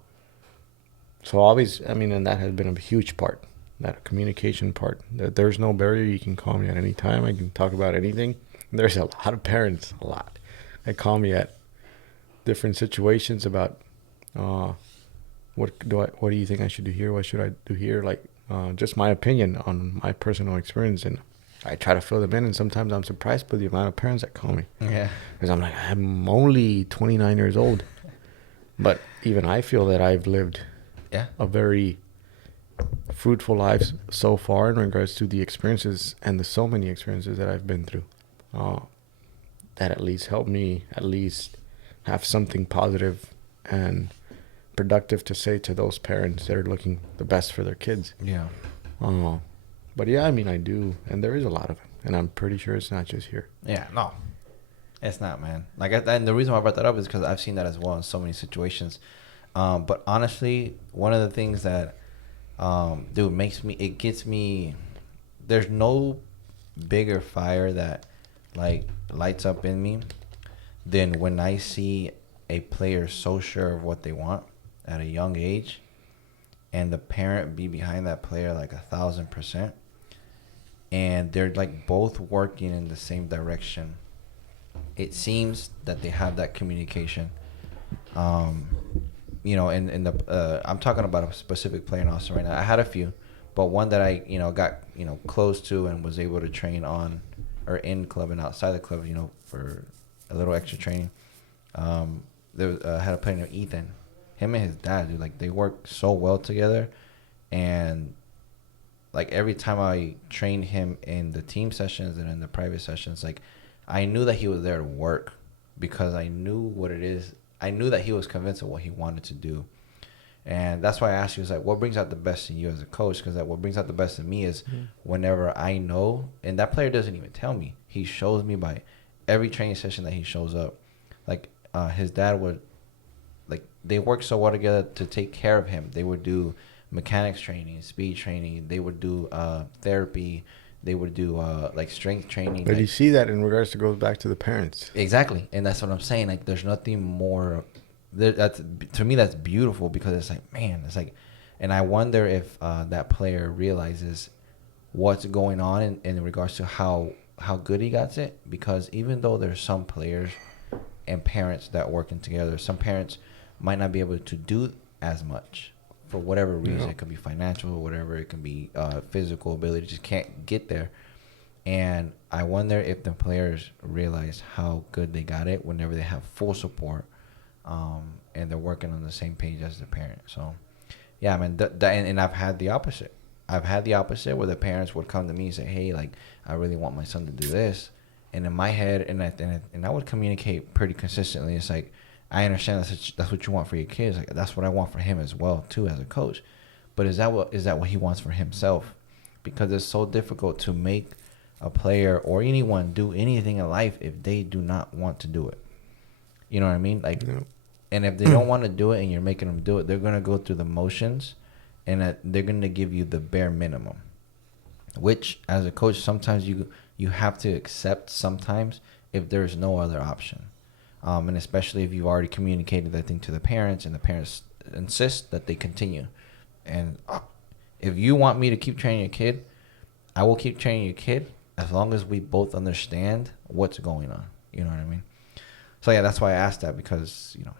So always, I mean, and that has been a huge part, that communication part. That there's no barrier. You can call me at any time. I can talk about anything. There's a lot of parents, that call me at different situations about what do you think I should do here? What should I do here? Like just my opinion on my personal experience, and I try to fill them in. And sometimes I'm surprised by the amount of parents that call me. Yeah, because I'm like, I'm only 29 years old, but even I feel that I've lived a very fruitful life so far in regards to the experiences and the so many experiences that I've been through. That at least helped me have something positive and productive to say to those parents that are looking the best for their kids. Yeah. But yeah, I mean, I do, and there is a lot of it, and I'm pretty sure it's not just here. Yeah, no, it's not, man. Like, and the reason why I brought that up is because I've seen that as well in so many situations. But honestly, one of the things that, gets me, there's no bigger fire that like lights up in me than when I see a player so sure of what they want at a young age, and the parent be behind that player like 1,000%, and they're like both working in the same direction. It seems that they have that communication. And I'm talking about a specific player in Austin right now. I had a few, but one that I got close to and was able to train on, or in club and outside the club, for a little extra training. I had a player named Ethan. Him and his dad, dude, like, they work so well together. And like every time I trained him in the team sessions and in the private sessions, like, I knew that he was there to work, because I knew what it is. I knew that he was convinced of what he wanted to do. And that's why I asked you, is like, what brings out the best in you as a coach? Because what brings out the best in me is whenever I know, and that player doesn't even tell me. He shows me by every training session that he shows up. Like, his dad would, like, they work so well together to take care of him. They would do mechanics training, speed training. They would do therapy. They would do, like, strength training. But like, you see that in regards to goes back to the parents. Exactly. And that's what I'm saying. Like, there's nothing more... That's, to me, that's beautiful, because it's like, man, it's like, and I wonder if that player realizes what's going on in regards to how good he got it. Because even though there's some players and parents that working together, some parents might not be able to do as much for whatever reason. Yeah. It could be financial, whatever. It can be physical ability, just can't get there. And I wonder if the players realize how good they got it whenever they have full support. And they're working on the same page as the parent. So, yeah, man. And I've had the opposite. I've had the opposite where the parents would come to me and say, "Hey, like, I really want my son to do this." And in my head, and I would communicate pretty consistently. It's like, I understand that's what you want for your kids. Like, that's what I want for him as well too, as a coach. But is that what he wants for himself? Because it's so difficult to make a player or anyone do anything in life if they do not want to do it. You know what I mean? Like, yeah. And if they don't want to do it and you're making them do it, they're going to go through the motions, and they're going to give you the bare minimum, which as a coach, sometimes you have to accept sometimes if there's no other option. And especially if you've already communicated that thing to the parents and the parents insist that they continue. And if you want me to keep training your kid, I will keep training your kid as long as we both understand what's going on. You know what I mean? So, yeah, that's why I asked that, because, you know,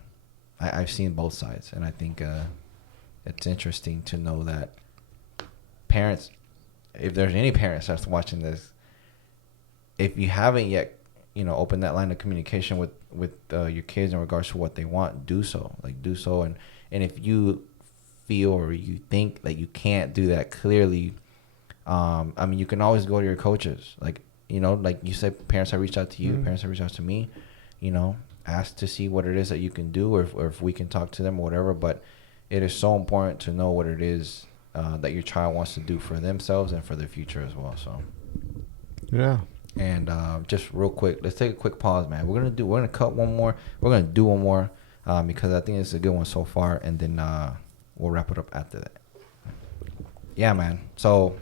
I've seen both sides. And I think it's interesting to know that parents, if there's any parents that's watching this, if you haven't yet, you know, opened that line of communication with your kids in regards to what they want, do so. Like, do so. And if you feel or you think that you can't do that clearly, I mean, you can always go to your coaches. Like, you know, like you said, parents have reached out to you, parents have reached out to me. You know, ask to see what it is that you can do, or if we can talk to them or whatever. But it is so important to know what it is that your child wants to do for themselves and for their future as well. So, yeah. And just real quick, let's take a quick pause, man. We're gonna cut one more. We're gonna do one more because I think it's a good one so far, and then we'll wrap it up after that. Yeah, man. So,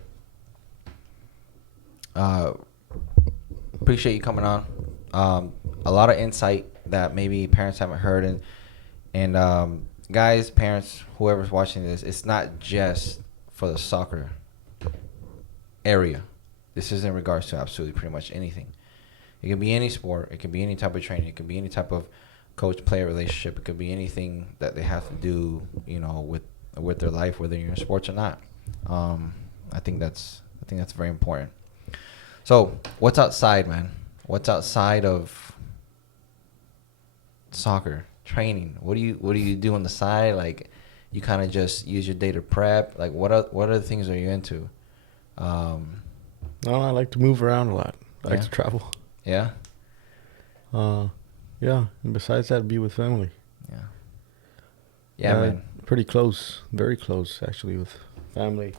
appreciate you coming on. A lot of insight that maybe parents haven't heard, and guys, parents, whoever's watching this, it's not just for the soccer area. This is in regards to absolutely pretty much anything. It can be any sport. It can be any type of training. It can be any type of coach-player relationship. It could be anything that they have to do, you know, with their life, whether you're in sports or not. I think that's very important. So, what's outside, man? What's outside of soccer training? What do you do on the side? Like, you kind of just use your day to prep. Like, what other things are you into? I like to move around a lot. I like to travel. Yeah. Yeah. And besides that, be with family. Yeah. Yeah, man. Pretty close, very close actually with family.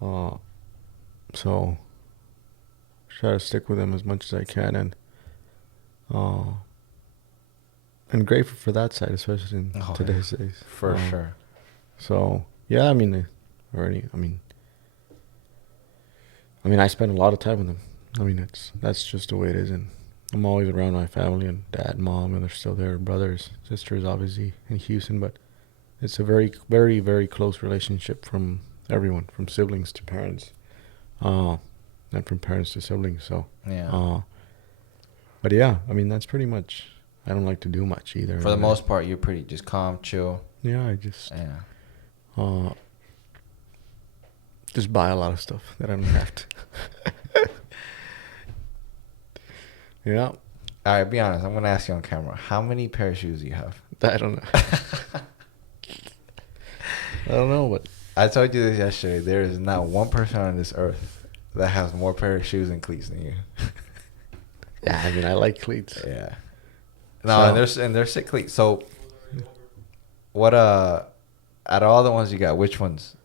So try to stick with them as much as I can, and grateful for that side, especially in today's days. For sure. So yeah, I mean, I spend a lot of time with them. I mean, that's just the way it is, and I'm always around my family and dad, mom, and they're still there. Brothers, sisters, obviously in Houston, but it's a very, very, very close relationship from everyone, from siblings to parents, and from parents to siblings. So yeah. But yeah, I mean, that's pretty much. I don't like to do much either. For the most part, you're pretty just calm, chill. Yeah, I just just buy a lot of stuff that I don't have to. Yeah. All right, be honest. I'm gonna ask you on camera. How many pair of shoes do you have? I don't know. I don't know, but I told you this yesterday. There is not one person on this earth that has more pair of shoes and cleats than you. Yeah, I mean, I like cleats. Yeah. No, and they're sick cleats. So, what out of all the ones you got, which ones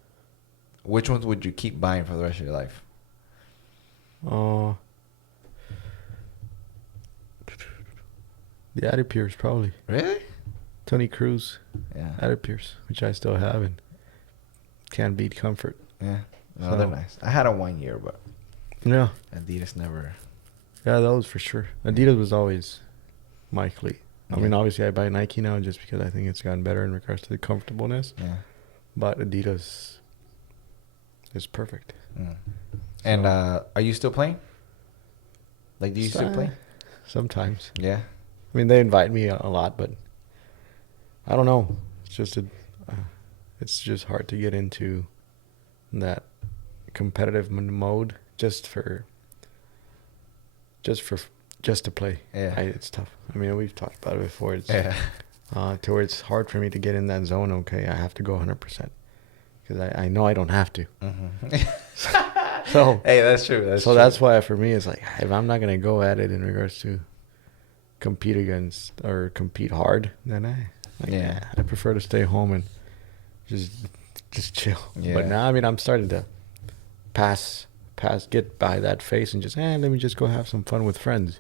would you keep buying for the rest of your life? The Adipures, probably. Really? Tony Cruz. Yeah. Adipures, which I still have and can't beat comfort. Yeah. No, they're nice. I had a 1 year, but Yeah. Adidas never. Yeah, those for sure. Adidas was always my cleat. I Yeah. mean, obviously, I buy Nike now just because I think it's gotten better in regards to the comfortableness. Yeah. But Adidas is perfect. Mm. And are you still playing? Like, do you still play? Sometimes. Yeah. I mean, they invite me a lot, but I don't know. It's just hard to get into that competitive mode just to play. Yeah. It's tough. I mean, we've talked about it before. It's Yeah. to where it's hard for me to get in that zone. Okay, I have to go 100% because I know I don't have to. Mm-hmm. So hey, that's true. That's why for me it's like if I'm not gonna go at it in regards to compete against or compete hard, then I prefer to stay home and just chill. Yeah. But now, I mean, I'm starting to get by that phase and just let me just go have some fun with friends.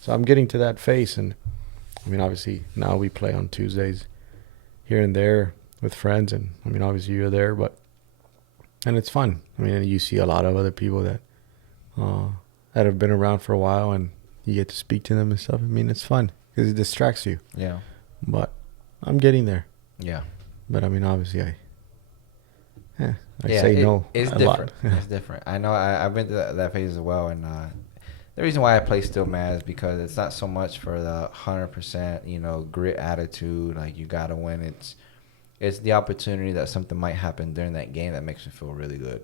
So I'm getting to that phase, and I mean, obviously now we play on Tuesdays here and there with friends, and I mean, obviously you're there, and it's fun. I mean, you see a lot of other people that have been around for a while, and you get to speak to them and stuff. I mean, it's fun because it distracts you. Yeah. But I'm getting there. Yeah. But I mean, obviously, I say no. It's different. It's different. I know. I've been through that phase as well, and the reason why I play still mad is because it's not so much for the 100%, grit attitude. Like you gotta win. It's the opportunity that something might happen during that game that makes me feel really good.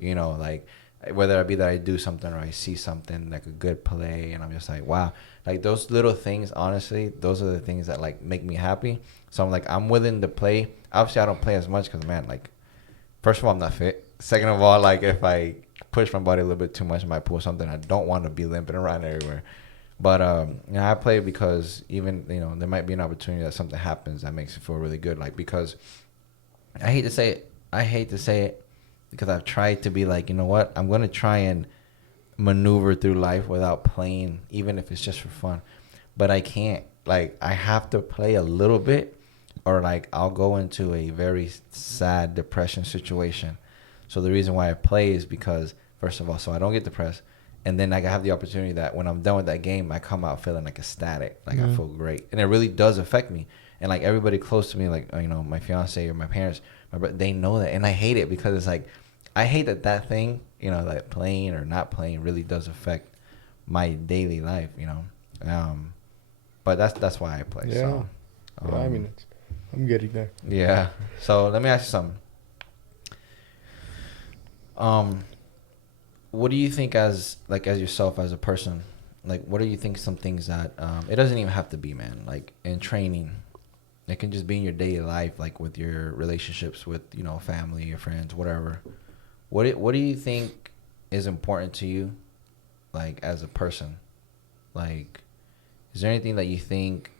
Like whether it be that I do something or I see something like a good play, and I'm just like, wow. Like those little things, honestly, those are the things that like make me happy. So I'm like, I'm willing to play. Obviously, I don't play as much because, man, like, first of all, I'm not fit. Second of all, like, if I push my body a little bit too much, I might pull something. I don't want to be limping around everywhere. But, I play because even, there might be an opportunity that something happens that makes it feel really good. Like, because I hate to say it because I've tried to be like, you know what? I'm going to try and maneuver through life without playing, even if it's just for fun. But I can't. Like, I have to play a little bit, or like I'll go into a very sad depression situation. So the reason why I play is because, first of all, so I don't get depressed, and then like I have the opportunity that when I'm done with that game, I come out feeling like ecstatic, like I feel great, and it really does affect me. And like everybody close to me, like my fiance or my parents, they know that, and I hate it because it's like I hate that thing, like playing or not playing really does affect my daily life, But that's why I play. Yeah. So, I mean, I'm getting there. Yeah. So let me ask you something. What do you think as yourself as a person? Like, what do you think some things that it doesn't even have to be, man. Like in training, it can just be in your daily life, like with your relationships with family, your friends, whatever. What do you think is important to you, like as a person? Like, is there anything that you think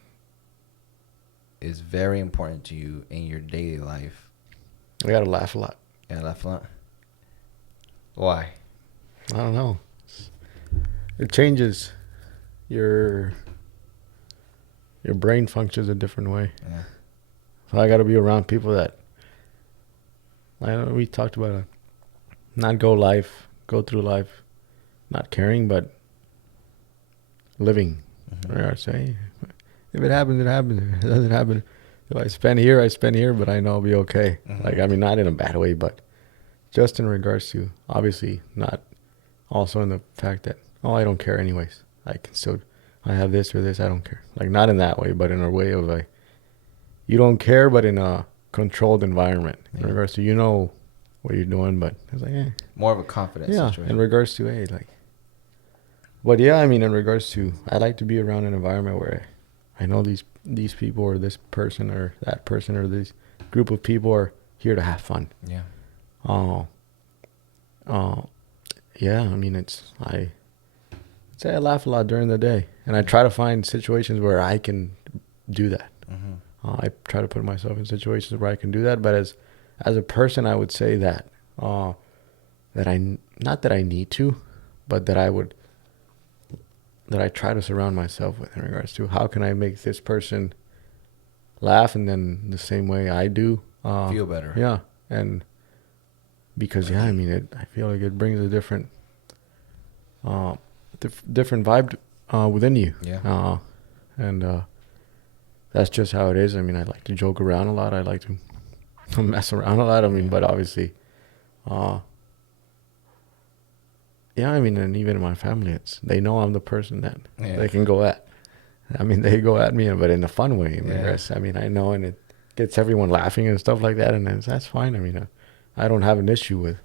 is very important to you in your daily life? I gotta laugh a lot. Yeah, laugh a lot. Why? I don't know. It changes your brain functions a different way. Yeah. So I gotta be around people that we talked about it. Not go through life, not caring, but living. Mm-hmm. I say, if it happens, it happens. If it doesn't happen, if I spend here, but I know I'll be okay. Mm-hmm. Like, I mean, not in a bad way, but just in regards to, obviously, not also in the fact that, I don't care anyways. I have this or this, I don't care. Like, not in that way, but in a way of like, you don't care, but in a controlled environment. In regards to, what you're doing, but it's like, More of a confidence situation. In regards to, but yeah, I mean, in regards to, I like to be around an environment where I know these people or this person or that person or this group of people are here to have fun. Yeah. Yeah, I mean, I'd say I laugh a lot during the day, and I try to find situations where I can do that. Mm-hmm. I try to put myself in situations where I can do that. But as a person, I would say that that I not that I need to, but that I try to surround myself with in regards to how can I make this person laugh, and then the same way I do Feel better. Yeah, and because I mean, I feel like it brings a different different vibe within you. Yeah. And that's just how it is. I mean, I like to joke around a lot. I like to mess around a lot. I mean, but obviously, yeah, I mean, and even in my family, they know I'm the person that they can go at. I mean, they go at me, but in a fun way. I mean, I know, and it gets everyone laughing and stuff like that, and that's fine. I mean, I don't have an issue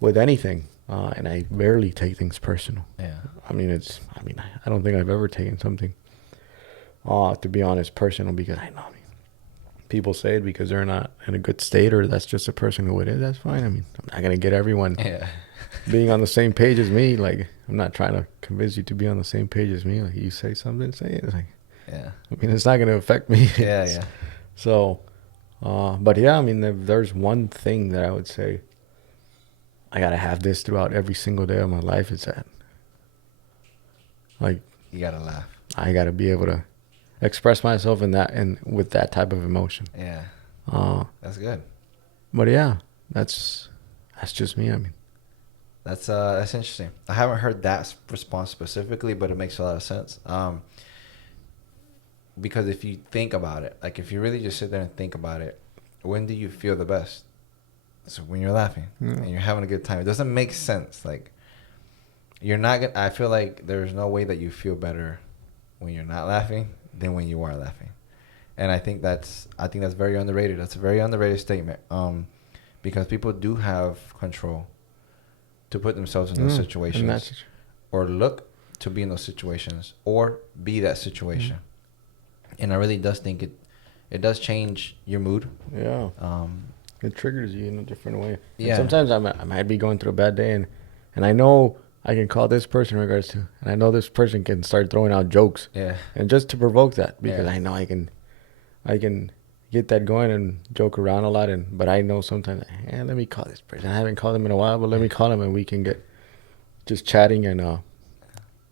with anything, and I rarely take things personal. Yeah. I mean, I don't think I've ever taken something, to be honest, personal, because I know, I mean, people say it because they're not in a good state, or that's just a person who it is. That's fine. I mean, I'm not gonna get everyone being on the same page as me. Like, I'm not trying to convince you to be on the same page as me. Like, you say something, say it. Like, yeah. I mean, it's not gonna affect me. Yeah. So, but yeah, I mean, if there's one thing that I would say I gotta have this throughout every single day of my life, is that, like, you gotta laugh. I gotta be able to express myself in that and with that type of emotion. Yeah. That's good. But yeah, that's just me. I mean, that's interesting. I haven't heard that response specifically, but it makes a lot of sense. Because if you think about it, like, if you really just sit there and think about it, when do you feel the best? So when you're laughing and you're having a good time. It doesn't make sense. Like, you're not gonna, I feel like there's no way that you feel better when you're not laughing than when you are laughing. And I think that's very underrated. That's a very underrated statement. Because people do have control to put themselves in those situations, or look to be in those situations, or be that situation. And I really does think it does change your mood. Yeah. It triggers you in a different way. Yeah. And sometimes I might be going through a bad day, and I know I can call this person in regards to, and I know this person can start throwing out jokes. Yeah. And just to provoke that, because I know I can get that going and joke around a lot, but I know sometimes, let me call this person. I haven't called him in a while, but let me call him, and we can get just chatting and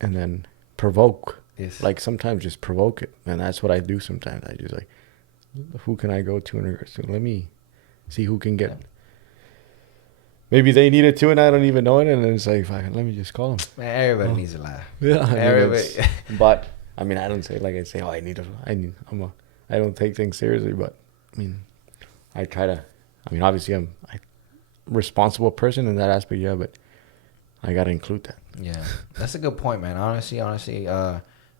then provoke. Yes. Like, sometimes just provoke it, and that's what I do sometimes. I just, like, who can I go to in regards to? Let me see who can get. Maybe they need it too, and I don't even know it, and then it's like, let me just call them. Man, everybody needs a laugh. Yeah, everybody. But I mean, I don't say, like, I say, I don't take things seriously, but I mean, I try to. I mean, obviously, I'm a responsible person in that aspect, yeah, but I gotta include that. Yeah, that's a good point, man. Honestly,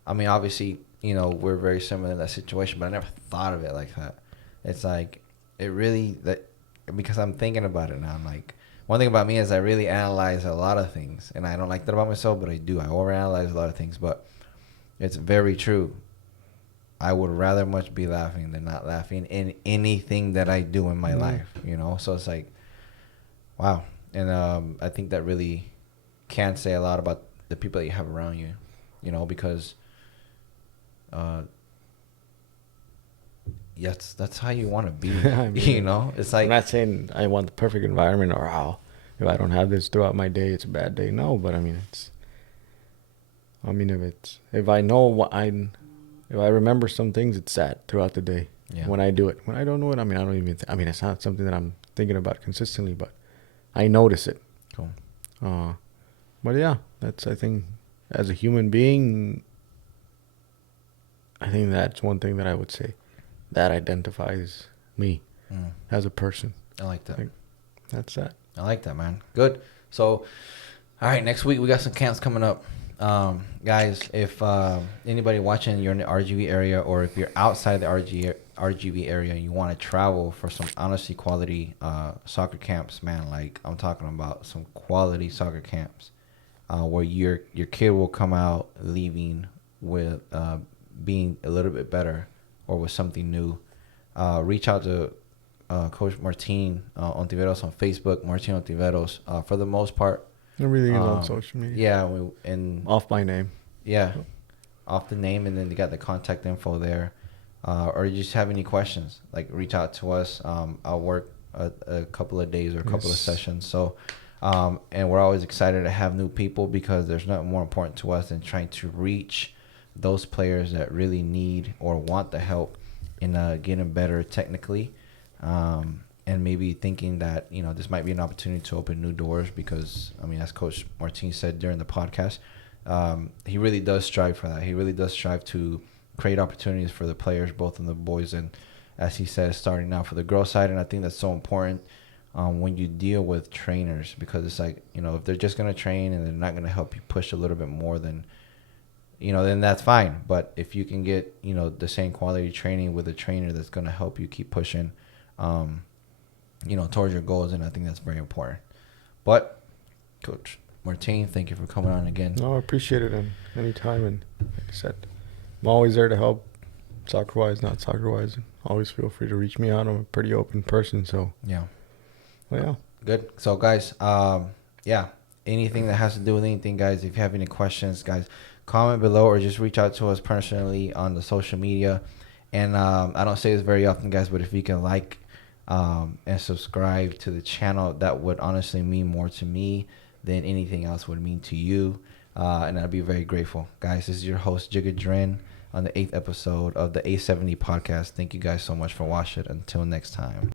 I mean, obviously, you know, we're very similar in that situation, but I never thought of it like that. It's like, it really, because I'm thinking about it now. I'm like, one thing about me is I really analyze a lot of things, and I don't like that about myself, but I do. I overanalyze a lot of things, but it's very true. I would rather much be laughing than not laughing in anything that I do in my life, you know? So it's like, wow. And I think that really can say a lot about the people that you have around you, you know, because yes, that's how you want to be. I mean, you know, it's like, I'm not saying I want the perfect environment, or how if I don't have this throughout my day, it's a bad day. No, but I mean, if I know if I remember some things, it's that throughout the day when I do it. When I don't know it, I mean, I don't even. I mean, it's not something that I'm thinking about consistently, but I notice it. Cool. But yeah, I think, as a human being, I think that's one thing that I would say that identifies me as a person. I like that. That's that. I like that, man. Good. So, all right, next week we got some camps coming up. Guys, if anybody watching, you're in the RGV area, or if you're outside the RGV area and you want to travel for some honestly quality soccer camps, man, like, I'm talking about some quality soccer camps where your kid will come out leaving with being a little bit better or with something new. Reach out to Coach Martin Ontiveros on Facebook, Martin Ontiveros. For the most part, everything is on social media. Yeah, and off my name. Yeah, off the name, and then they got the contact info there. or you just have any questions, like reach out to us. I'll work a couple of days or a couple of sessions. So, and we're always excited to have new people, because there's nothing more important to us than trying to reach those players that really need or want the help in getting better technically. And maybe thinking that, this might be an opportunity to open new doors, because, I mean, as Coach Martin said during the podcast, he really does strive for that. He really does strive to create opportunities for the players, both in the boys and, as he says, starting now for the girl side. And I think that's so important when you deal with trainers, because it's like, if they're just going to train and they're not going to help you push a little bit more, then that's fine. But if you can get, the same quality training with a trainer that's going to help you keep pushing, towards your goals, and I think that's very important. But Coach Martin, thank you for coming on again. No, I appreciate it, and anytime. And like I said, I'm always there to help, soccer-wise, not soccer-wise. Always feel free to reach me out. I'm a pretty open person, so yeah. Well, yeah. Good. So, guys, anything that has to do with anything, guys, if you have any questions, guys, comment below or just reach out to us personally on the social media. And I don't say this very often, guys, but if you can like and subscribe to the channel, that would honestly mean more to me than anything else would mean to you. And I'd be very grateful. Guys, this is your host, Jigga Dren, on the 8th episode of the A7E podcast. Thank you guys so much for watching. Until next time.